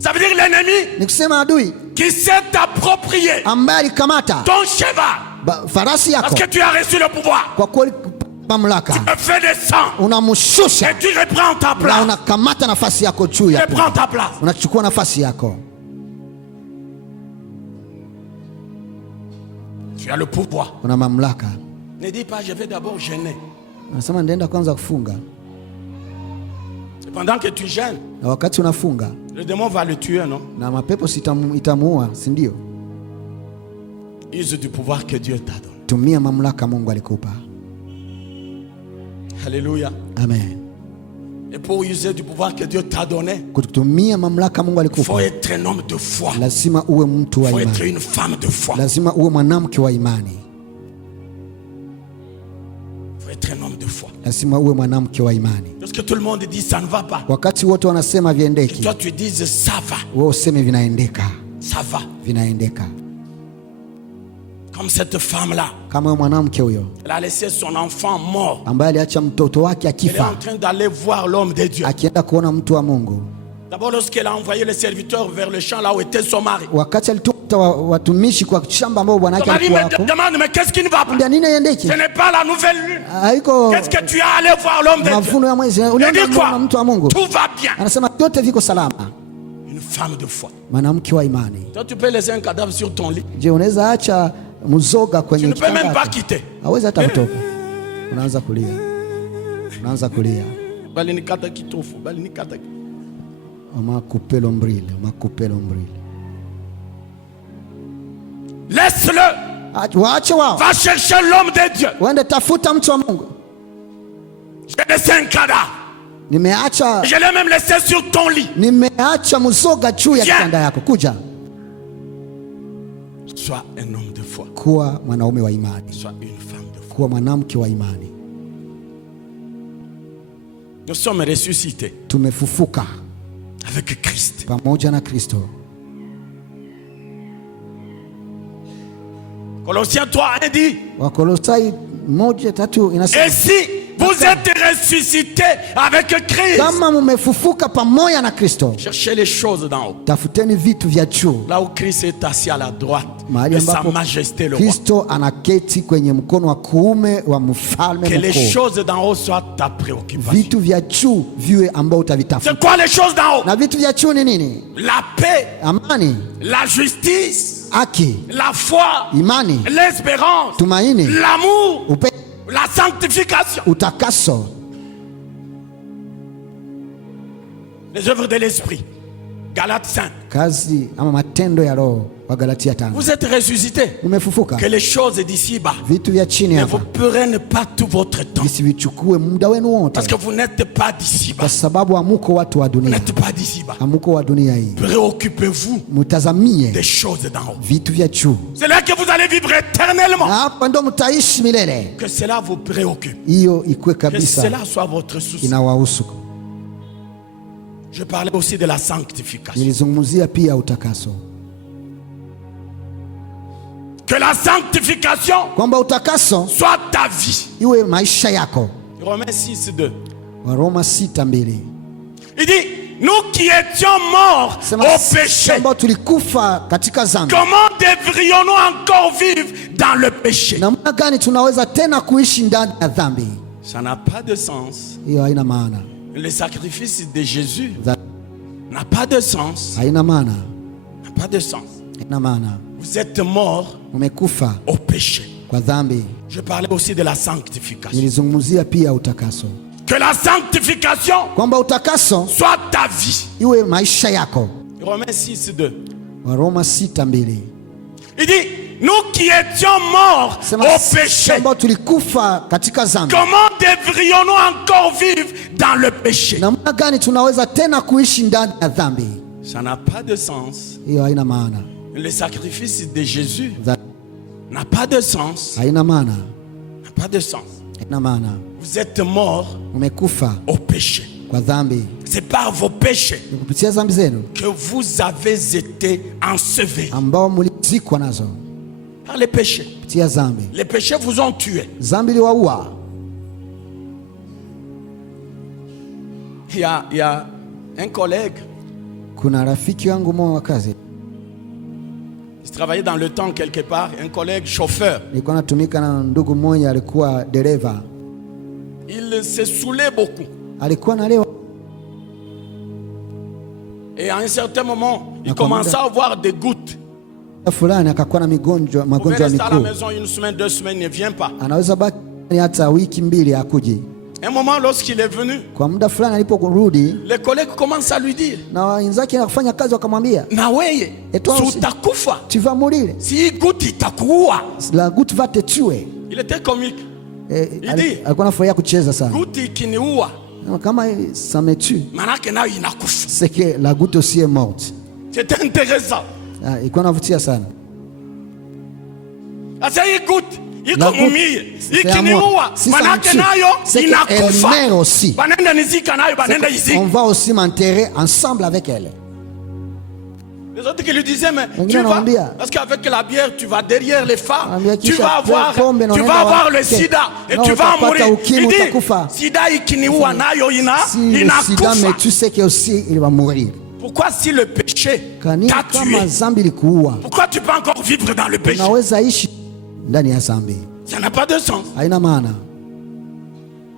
Ça veut dire l'ennemi Ni kusema adui qui s'est approprié ambaye alikamata ton cheval farasi yako parce que tu as reçu le pouvoir. kwa kuwa mamlaka, tu me fais descendre unamshusha et tu reprends ta na place. unakamata nafasi yako juu ya Reprends ta place. unachukua nafasi yako. Tu as le pouvoir. Una mamlaka. Ne dis pas je vais d'abord gêner. Unasema ndaenda kwanza kufunga. Et pendant que tu gênes, Na wakati unafunga le démon va le tuer, non? na mapepo itamuua, si ndio? Use du pouvoir que Dieu t'a donné. Tumia mamlaka Mungu alikupa. Alléluia. Amen. Et pour user du pouvoir que Dieu t'a donné, Kutumia mamlaka Mungu il faut alikupa, être un homme de foi. lazima uwe mtu Il wa faut être imani, une femme de foi. lazima uwe mwanamke wa imani, Il faut être un homme de foi. lazima uwe mwanamke wa imani. Lorsque tout le monde dit ça ne va pas, Wakati wote wanasema que viendeki, toi tu dises ça va, wewe useme vinaendeka, ça va. vinaendeka. Comme cette femme-là, Kama mwanamke huyo elle a laissé son enfant mort. ambaye aliacha mtoto wake Elle est en akifa, train d'aller voir l'homme de Dieu. akienda kuona mtu wa Mungu. D'abord, lorsqu'elle a envoyé les serviteurs vers le champ là où était son mari, Wakati alitoa watumishi kwa shamba ambao bwana yake son mari alikuwa me hapo, demande mais qu'est-ce qui ne va pas? ndio nini iendeke? Ce n'est pas la nouvelle lune. Haiko Qu'est-ce que tu as allé voir l'homme de Dieu? mavuno ya mwezi, Elle unaenda dit quoi? kuona mtu wa Mungu. Tout va bien. Anasema yote viko salama. Une femme de foi. Mwanamke wa imani. Toi, tu peux laisser un cadavre sur ton lit. Je, unaweza acha mzoga Tu kwenye ne peux même kitanda pas chako? quitter. Hawezi hata kutoka. Unaanza kulia. Unaanza kulia. Balinikata kitofu, balinikata. Makupe l'ombril, makupe l'ombril. Laisse-le. Waache wao. Va chercher l'homme de Dieu. Waende tafuta mtu wa Mungu. J'ai laissé un cadavre. Nimeacha Je l'ai même laissé sur ton lit. nimeacha mzoga juu ya Viens. kitanda yako. Kuja. Sois un homme de foi. Kuwa mwanaume wa imani. Sois une femme de foi. Kuwa mwanamke wa imani. Nous sommes ressuscités Tumefufuka avec Christ. pamoja na Kristo. Colossiens 3:1 dit, Wakolosai 1:3 inasema, et si vous êtes ressuscités avec Christ, kama mumefufuka pamoja na Kristo, cherchez les choses d'en haut. tafuteni vitu vya juu, Là où Christ est assis à la droite mahali de sa ambapo majesté le roi. Kristo anaketi kwenye mkono wa kuume wa mfalme Que les mkuu. choses d'en haut soient ta préoccupation. Vitu vya juu viwe ambao utavitafuta. C'est quoi les choses d'en haut? Na vitu vya juu ni nini? La paix, Amani, la justice, haki, la foi, imani, l'espérance, tumaini, l'amour, upendo, la sanctification. utakaso, Les œuvres de l'esprit. Galates 5. kazi ama matendo ya Roho. Wa Galatia 5. Vous êtes ressuscités. Umefufuka. Que les choses d'ici-bas Vitu vya chini ne vous hapa prennent pas tout votre temps. visivichukue muda wenu wote, Parce que vous n'êtes pas d'ici-bas. kwa sababu hamuko watu wa Vous dunia, n'êtes pas d'ici-bas. hamuko wa dunia hii. Préoccupez-vous Mutazamie des choses d'en haut. vitu vya juu, C'est là que vous allez vivre éternellement. na hapa ndo mtaishi milele. Que cela vous préoccupe. Hiyo ikue Que kabisa cela soit votre souci. inawahusu. Je parlais aussi de la sanctification. Nilizungumzia pia utakaso, Que la sanctification kwamba utakaso soit ta vie. iwe maisha yako. Romains 6:2. Waroma 6:2 Il dit, nous qui étions morts sema au sisi péché, ambao tulikufa katika dhambi, comment devrions-nous encore vivre dans le péché? namna gani tunaweza tena kuishi ndani ya dhambi? Ça n'a pas de sens. Hiyo haina maana, Le sacrifice de Jésus Za- n'a pas de sens. haina maana, N'a pas de sens. haina maana. Vous êtes morts Umekufa au péché. kwa dhambi. Je parlais aussi de la sanctification. Nilizungumzia pia utakaso, Que la sanctification kwamba utakaso soit ta vie. iwe maisha yako. Romains 6:2. Waroma 6:2 Il dit, nous qui étions morts sema au sisi péché, ambao tulikufa katika dhambi, comment devrions-nous encore vivre dans le péché? namna gani tunaweza tena kuishi ndani ya dhambi? Ça n'a pas de sens. Hiyo haina maana, Le sacrifice de Jésus Za- n'a pas de sens. haina maana, N'a pas de sens. haina maana. Vous êtes morts Umekufa au péché. kwa dhambi, C'est par vos péchés ni kupitia dhambi zenu que vous avez été ensevelis. ambao mlizikwa nazo, Par les péchés. kupitia dhambi. Les péchés vous ont tué. Dhambi iliwaua. Il y a un collègue, Kuna rafiki wangu mmoja wa kazi, il travaillait dans le temps quelque part, un collègue chauffeur. nilikuwa natumika na ndugu mmoja, alikuwa dereva. il se saoulait beaucoup. alikuwa analewa. Et à un certain moment, il commençait à avoir des gouttes. Fulani akakuwa na Il magonjwa pouvait ya rester à la miguu. maison une semaine, 2 semaines, il ne vient pas. Anaweza baki hata wiki mbili akuje. Un moment, lorsqu'il est venu, Kwa muda fulani aliporudi, les collègues commencent à lui dire, na wenzake kufanya kazi wakamwambia, na weye, Et toi si aussi? utakufa, tu vas mourir, si goutte itakuua. la goutte va te tuer. Il était comique. Il dit, Alikuwa anafurahia kucheza sana. goutte ikiniua, Kama ça me tue, manake nayo inakufa. c'est que la goutte aussi est morte. C'était intéressant. Ilikuwa inavutia sana. Asa hii goutte iko La goutte, mumie, c'est ikiniua, amour. Si ça manake me tue, nayo c'est qu'elle inakufa. meurt aussi. Banenda nizika nayo, banenda On izika. va aussi m'enterrer ensemble avec elle. Les autres qui lui disaient, mais Wengine tu vas, wanamwambia, parce qu'avec la bière, tu vas derrière les femmes, Wanamwambia tu kisha vas avoir, pombe na tu unaenda vas avoir wake. le sida et Na tu vas utapata mourir. ukimwi, Il dit, utakufa. sida ikiniua nayo Si le sida inakufa. mais tu sais que aussi il va mourir. Pourquoi si le péché Kani t'a kama tué, zambi likuua, pourquoi tu peux encore vivre dans le péché? unaweza ishi ndani ya zambi? Ça n'a pas de sens. Haina maana.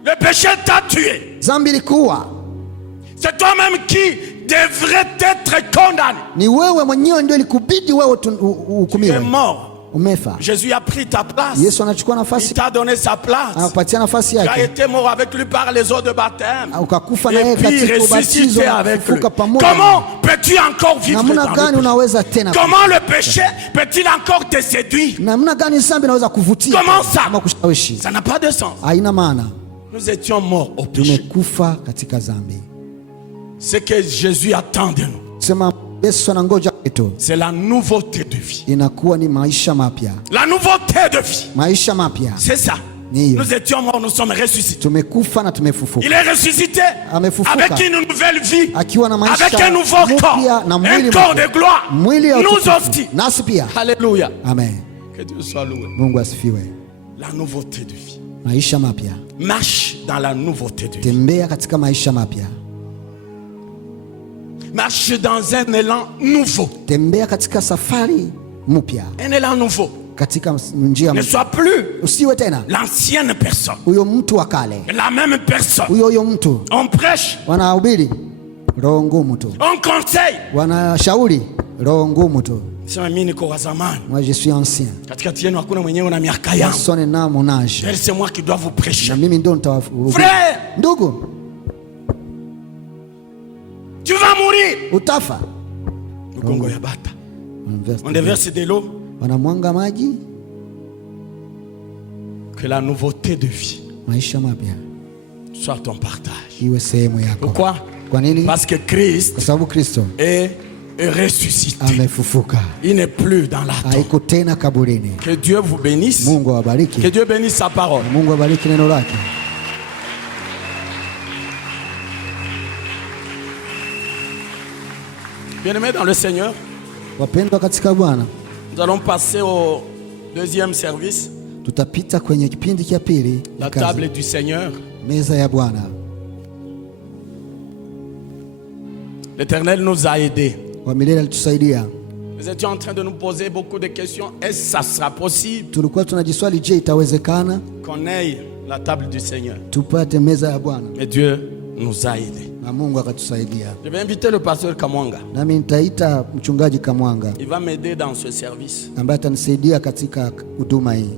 Le péché t'a tué. Zambi likuua, C'est toi-même qui devrais être condamné. ni wewe mwenyewe ndio ilikubidi wewe Tu es uhukumiwe. mort. Umefa. Jésus a pris ta place. Yesu anachukua Il nafasi, t'a donné sa place. anakupatia nafasi Tu as yake, été mort avec lui par les eaux de baptême. ukakufa na Et yeye puis katika ubatizo ressuscité na avec lui. kufufuka pamoja. Comment peux-tu encore vivre Namna dans gani le péché? unaweza tena? Comment le péché peut-il encore te séduire? Namna gani zambi inaweza kuvutia Comment ça? ama kushawishi? Ça n'a pas de sens. Haina maana. Nous étions morts au péché. Tumekufa katika zambi. Ce que Jésus attend de nous, Sema Yesu anangoja kwetu, c'est la nouveauté de vie. inakuwa ni maisha mapya. La nouveauté de vie, Maisha mapya. c'est ça. Ndiyo. Nous étions morts, nous sommes ressuscités. Tumekufa na tumefufuka. Il est ressuscité Amefufuka. avec une nouvelle vie, Akiwa na maisha avec un nouveau corps, mpya na un mwili corps mpya. de gloire. Mwili wa Nous utukufu. aussi. Nasi pia. Alléluia. Amen. Que Dieu soit loué. Mungu asifiwe. La nouveauté de vie. Maisha mapya. Marche dans la nouveauté de vie. Tembea katika maisha mapya. Marche dans un élan nouveau. Tembea katika safari mpya. Un élan nouveau. Katika njia Ne mpya. sois plus Usiwe tena l'ancienne personne. huyo mtu wa kale. La même personne. Huyo mtu. On prêche, Wanahubiri roho ngumu tu. on conseille. Wanashauri roho ngumu tu. Sema mimi niko wa zamani. Moi je suis ancien. Katikati yenu hakuna mwenyewe na miaka yangu. Personne n'a mon âge. C'est moi qui dois vous prêcher. Na mimi ndo nitawahubiri. Frère, Ndugu, tu vas mourir. utafa. Mgongo ya bata. On Wanamverse- déverse de l'eau. Wanamwanga maji, Que la nouveauté de vie maisha mapya soit ton partage. iwe sehemu yako. Pourquoi? Kwa nini? Parce que Christ Kwa sababu Kristo est ressuscité. amefufuka, Il n'est plus dans la tombe. haiko tena kaburini. Que Dieu vous bénisse. Mungu Que awabariki. Dieu bénisse sa parole. Mungu awabariki neno lake. Bien-aimés dans le Seigneur, Wapendwa katika Bwana, nous allons passer au deuxième service, tutapita kwenye kipindi cha pili la ya kazi. table du Seigneur. Meza ya Bwana. L'Éternel nous a aidés. Wa milele alitusaidia. Nous étions en train de nous poser beaucoup de questions. Est-ce que ça sera possible Tulikuwa tunajiswali, je, itawezekana qu'on ait la table du Seigneur? tupate meza ya Bwana? Mais Dieu nous a aidés. Na Mungu akatusaidia. Je vais inviter le pasteur Kamwanga. Nami nitaita mchungaji Kamwanga Il va m'aider dans ce service. ambaye atanisaidia katika huduma hii.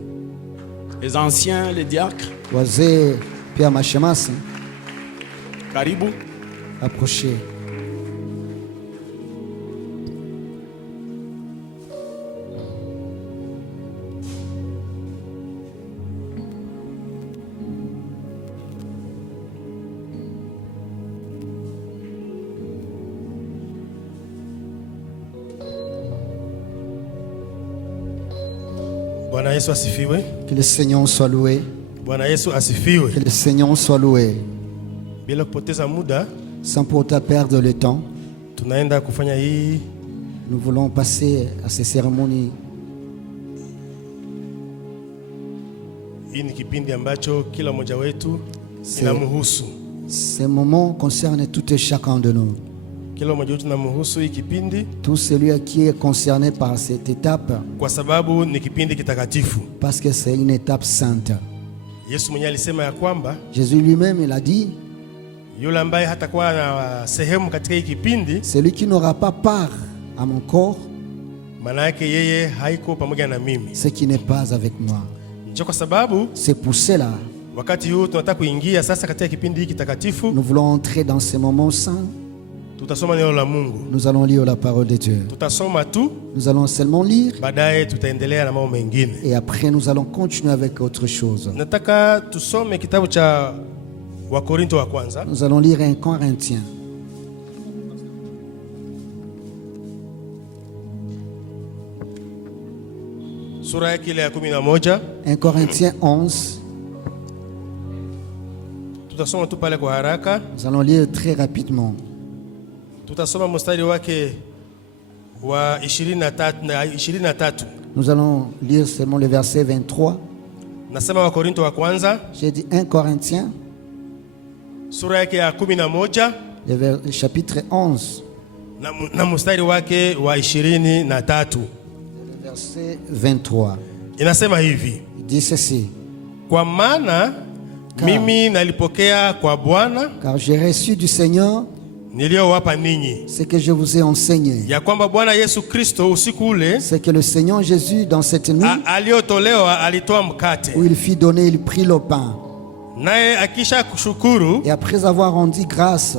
Les anciens, les diacres, Wazee pia mashemasi, Karibu. approche. Bwana Yesu asifiwe. Que le Seigneur soit loué. Bwana Yesu asifiwe. Que le Seigneur soit loué. Bila kupoteza muda, Sans pour autant perdre le temps, tunaenda kufanya hii nous voulons passer à ces cérémonies. hii ni kipindi ambacho kila mmoja wetu inamhusu. Ces moments concernent tout et chacun de nous. Kila mmoja wetu inamhusu hii kipindi Tout celui qui est concerné par cette étape, kwa sababu ni kipindi kitakatifu. parce que c'est une étape sainte. Yesu mwenyewe alisema ya kwamba Jésus lui-même, il a dit, yule ambaye hatakuwa na sehemu katika hii kipindi, celui qui n'aura pas part à mon corps, maana yake yeye haiko pamoja na mimi. c'est qui n'est pas avec moi. Ndio kwa sababu C'est pour cela wakati huu tunataka kuingia sasa katika kipindi hiki takatifu. nous voulons entrer dans ces moments saints. Tutasoma neno la Mungu. Nous allons lire la parole de Dieu. Tutasoma tu, Nous allons seulement lire baadaye tutaendelea na mambo mengine. et après nous allons continuer avec autre chose. Nataka tusome kitabu cha Wakorinto wa kwanza. Nous allons lire 1 Corinthiens. Sura yake ile ya 11. 1 Corinthiens 11. Tutasoma tu pale kwa haraka. Nous allons lire très rapidement. Tutasoma mstari wake wa 23. Nous allons lire seulement le verset 23. Nasema Wakorinto wa kwanza J'ai dit 1 Corinthiens, sura yake ya 11 le chapitre 11, na mstari wake wa 23. le verset 23. Inasema hivi: Il dit ceci: kwa maana mimi nalipokea kwa Bwana car j'ai reçu du Seigneur niliyowapa ninyi, ce que je vous ai enseigné. ya kwamba Bwana Yesu Kristo usiku ule C'est que le Seigneur Jésus, dans cette nuit aliyotolewa, alitoa mkate, où il fit donner, il prit le pain. naye akisha kushukuru Et après avoir rendu grâce,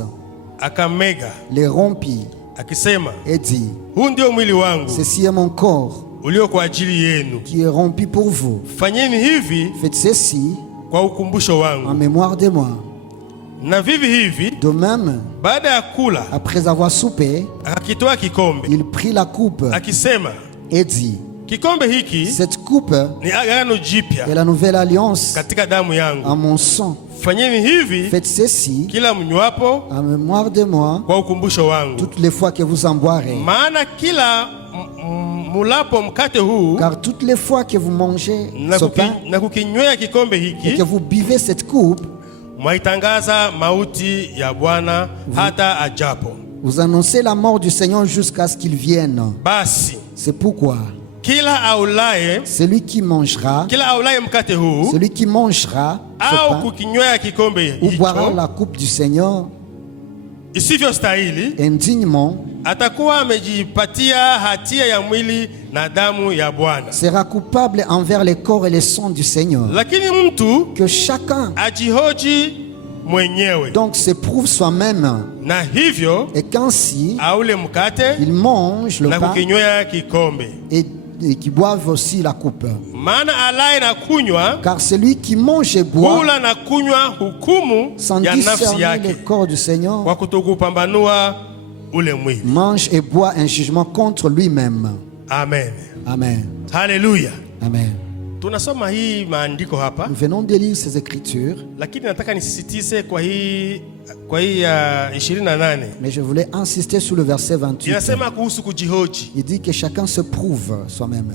akamega, les rompit akisema, et dit: huu ndio mwili wangu ceci est mon corps ulio kwa ajili yenu, qui est rompu pour vous. fanyeni hivi Faites ceci kwa ukumbusho en wangu. mémoire de moi. Na vivi hivi, De même, baada ya kula, après avoir soupé, akakitoa kikombe, il prit la coupe akisema, et dit: kikombe hiki cette coupe ni agano est jipya la nouvelle alliance katika damu en yangu. mon sang. Fanyeni hivi Faites ceci kila mnywapo en mémoire de moi kwa ukumbusho wangu. toutes les fois que vous en boirez. Maana kila mulapo mkate huu Car toutes les fois que vous mangez ce pain na kukinywea kikombe et hiki, que vous buvez cette coupe, mwaitangaza mauti ya Bwana hata ajapo. vous annoncez la mort du Seigneur jusqu'à ce qu'il vienne. Basi C'est pourquoi kila aulaye celui qui mangera mkate huu celui qui mangera ce au pain kukinywea kikombe ou boira hicho la coupe du Seigneur isivyostahili, indignement atakuwa amejipatia hatia ya mwili na damu ya Bwana. sera coupable envers les corps et les sangs du Seigneur. Lakini mtu Que chacun ajihoji mwenyewe, donc s'éprouve soi-même na hivyo et qu'ainsi aule mkate il mange le na pain kukinywea kikombe. et qui boive aussi la coupe. Maana alaye na kunywa, Car celui qui mange et boit kula na kunywa hukumu sans ya nafsi discerner le yake, corps du Seigneur kwa kutokupambanua ule mwili. mange et boit un jugement contre lui-même. Amen, Amen. haleluya. Amen. Tunasoma hii maandiko hapa, Nous venons de lire ces écritures, lakini nataka nisisitize kwa hii ya 28. mais je voulais insister sur le verset 28. Inasema kuhusu kujihoji. Il dit que chacun se prouve soi-même.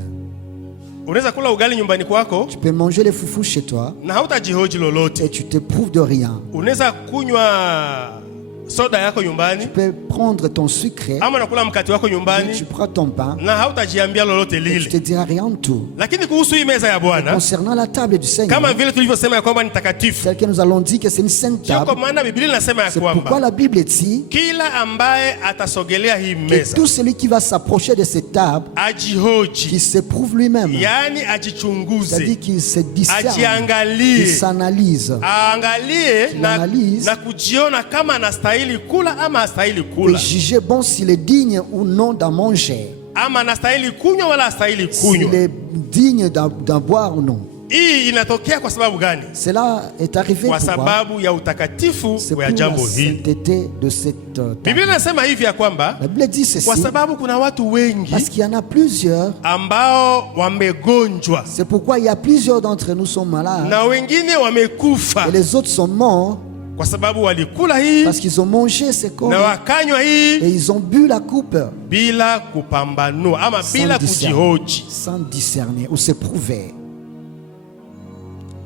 Unaweza kula ugali nyumbani kwako Tu peux manger les foufous chez toi na hautajihoji et lolote. tu te prouves de rien. Unaweza kunywa soda yako nyumbani, Tu peux prendre ton sucre, ama nakula mkate wako et tu nyumbani prends ton pain na hautajiambia lolote et tu te lile. diras rien de tout. Lakini kuhusu hii meza ya Bwana, Concernant la table du Seigneur, kama vile tulivyosema ya kwamba ni takatifu, celle que nous allons dire que c'est une sainte sio table, kwa maana Biblia inasema ya c'est pourquoi kwamba la Bible dit kila ambaye atasogelea hii que meza tout celui qui va s'approcher de cette table, qui ajihoji, s'éprouve lui-même, yaani c'est-à-dire ajichunguze, qu'il se discerne, qu'il ajiangalie, s'analyse, aangalie Qu'il na, analyse. na kujiona kama anastahili kula ama hastahili et kula, juger bon s'il est digne ou non d'en manger, ama anastahili kunywa wala hastahili s'il kunywa. est digne d'en boire ou non. Hii inatokea kwa sababu gani? Cela est arrivé Kwa pourquoi? sababu ya utakatifu C'est pour wa la jambo hili. sainteté de cette table. Biblia inasema hivi ya kwamba La Bible dit ceci, kwa sababu kuna watu wengi parce qu'il y en a plusieurs. ambao wamegonjwa C'est pourquoi il y a plusieurs d'entre nous sont malades na wengine wamekufa et les autres sont morts kwa sababu walikula hii parce qu'ils ont mangé ces corps na wakanywa hii et ils ont bu la coupe bila kupambanua ama bila kujihoji. sans discerner ou se prouver.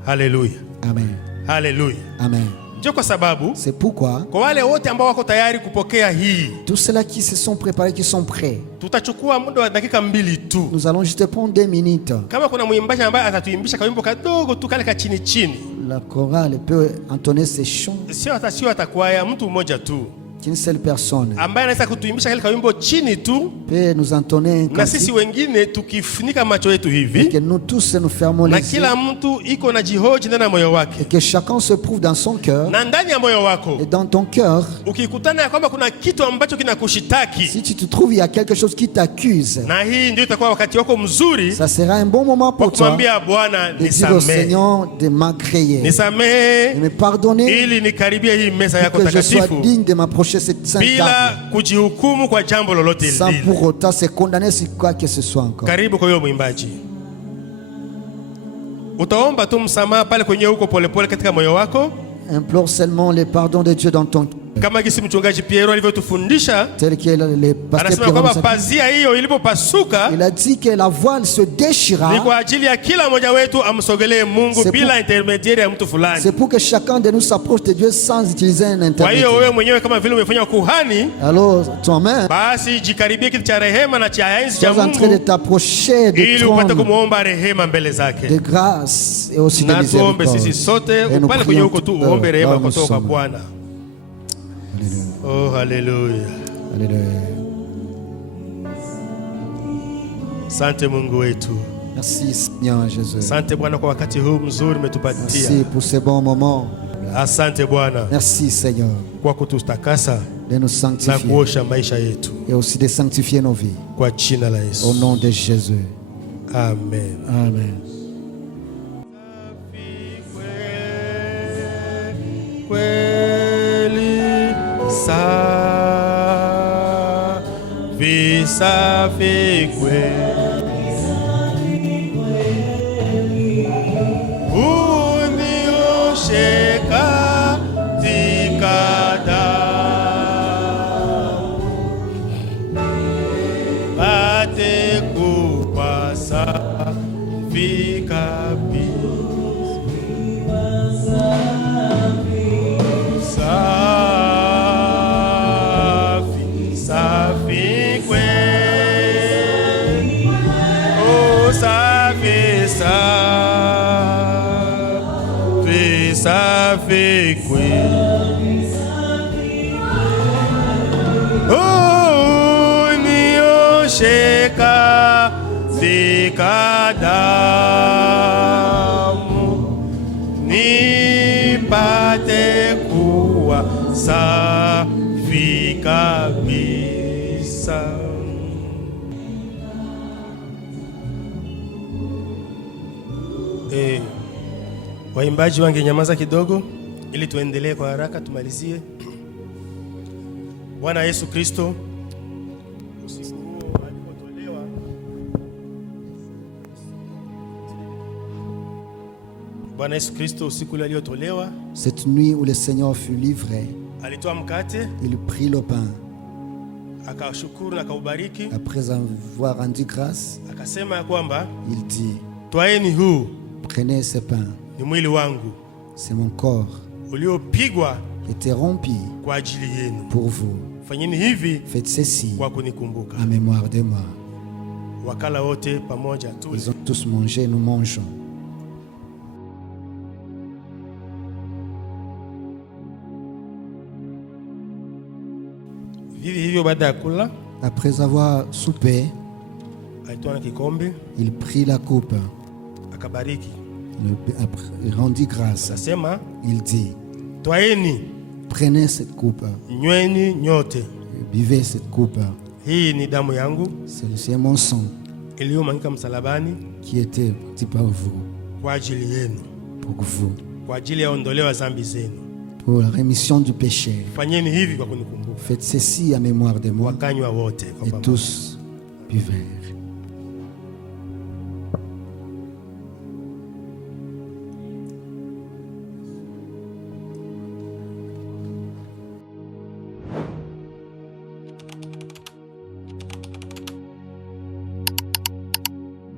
Haleluya, Amen. haleluya. Amen. Ndio kwa sababu C'est pourquoi kwa wale wote ambao wako tayari kupokea hii, tous ceux-là qui se sont préparés, qui sont prêts, tutachukua muda wa dakika 2 tu. nous allons juste prendre 2 minutes. Kama kuna mwimbaji ambaye atatuimbisha kawimbo kadogo tu kale ka chini chini, La chorale peut entonner ses chants. Sio atakwaya mtu mmoja tu. Qu'une seule personne ambaye anaweza kutuimbisha kile kawimbo chini tu, peut nous entonner na sisi wengine tukifunika macho yetu hivi, que nous tous nous fermons les yeux, na kila mtu iko na jihoji ndani ya moyo wake, et que chacun se prouve dans son cœur, na ndani ya moyo wako, et dans ton cœur, ukikutana kwamba kuna kitu ambacho kinakushitaki, si tu te trouves il y a quelque chose qui t'accuse, na hii ndio itakuwa wakati wako mzuri, ça sera un bon moment pour toi kumwambia Bwana, de dire au Seigneur de m'agréer, nisamehe, de me pardonner, ili nikaribie hii meza yako que je sois takatifu, digne de m'approcher cette sainte table, kujihukumu kwa jambo lolote sans lile. pour autant se condamner sur quoi que ce soit encore. Karibu kwa hiyo mwimbaji, utaomba tu msamaha pale kwenye huko polepole katika moyo wako. Implore seulement le pardon de Dieu dans ton cœur. Kama gisi mchungaji Piero alivyotufundisha, Tel que le pasteur anasema kwamba Pierre pazia hiyo ilipopasuka, il a dit que la voile se déchira. ni kwa ajili ya kila mmoja wetu amsogelee Mungu bila intermediaire ya mtu fulani. C'est pour que chacun de nous s'approche de Dieu sans utiliser un Kwa hiyo intermédiaire. wewe mwenyewe kama vile umefanya kuhani, Alors toi-même, basi jikaribie kiti cha rehema na cha enzi cha sois en train de Mungu, t'approcher du ili upate trône kumuomba rehema mbele de zake. grâce et aussi de Na tuombe sisi miséricorde. sote, Et nous upale kwenye prions huko tu tout uombe rehema là où nous kutoka kwa sommes. Bwana. Oh, haleluya. Alléluia. Asante Mungu wetu. Merci Seigneur Jésus. Asante Bwana kwa wakati huu mzuri umetupatia. Merci pour ces bons moments. Asante Bwana Merci Seigneur kwa kutustakasa de nous na sanctifier kuosha maisha yetu et aussi de sanctifier nos vies. kwa jina la Yesu. Au nom de Jésus. Amen. Amen. Kweli safi safi kweli, unioshe katika damu, pate kuwa safi kabisa. Safi, safi kweli, oh safi, safi, safi kweli, oh nioshe katika damu, nipate kuwa safi kabisa. Waimbaji wangenyamaza kidogo ili tuendelee kwa haraka tumalizie. Bwana Yesu Kristo, usiku huo alipotolewa, Bwana Yesu Kristo usiku ule aliotolewa, Cette nuit où le Seigneur fut livré, alitoa mkate, il prit le pain. akashukuru na akaubariki, Après avoir rendu grâce, akasema ya kwamba il dit, twaeni huu prenez ce pain, ni mwili wangu c'est mon corps uliopigwa qui était rompu kwa ajili yenu. pour vous. Fanyeni hivi Faites ceci kwa kunikumbuka. en mémoire de moi. Wakala wote pamoja tu. Ils ont tous mangé, nous mangeons. Vivi hivyo baada ya kula, Après avoir soupé, alitoa na kikombe, il prit la coupe, akabariki, il rendit grâce. akasema Il dit, twaeni, prenez cette coupe, nyweni nyote, buvez cette coupe. hii ni damu yangu C'est mon sang iliyomwagika msalabani qui était dit par vous, kwa ajili yenu, pour vous, kwa ajili ya ondolewa dhambi zenu. pour la rémission du péché. Fanyeni hivi kwa kunikumbuka. Faites ceci en mémoire de moi. Wakanywa wote kwa Et pamoja. tous buvèrent.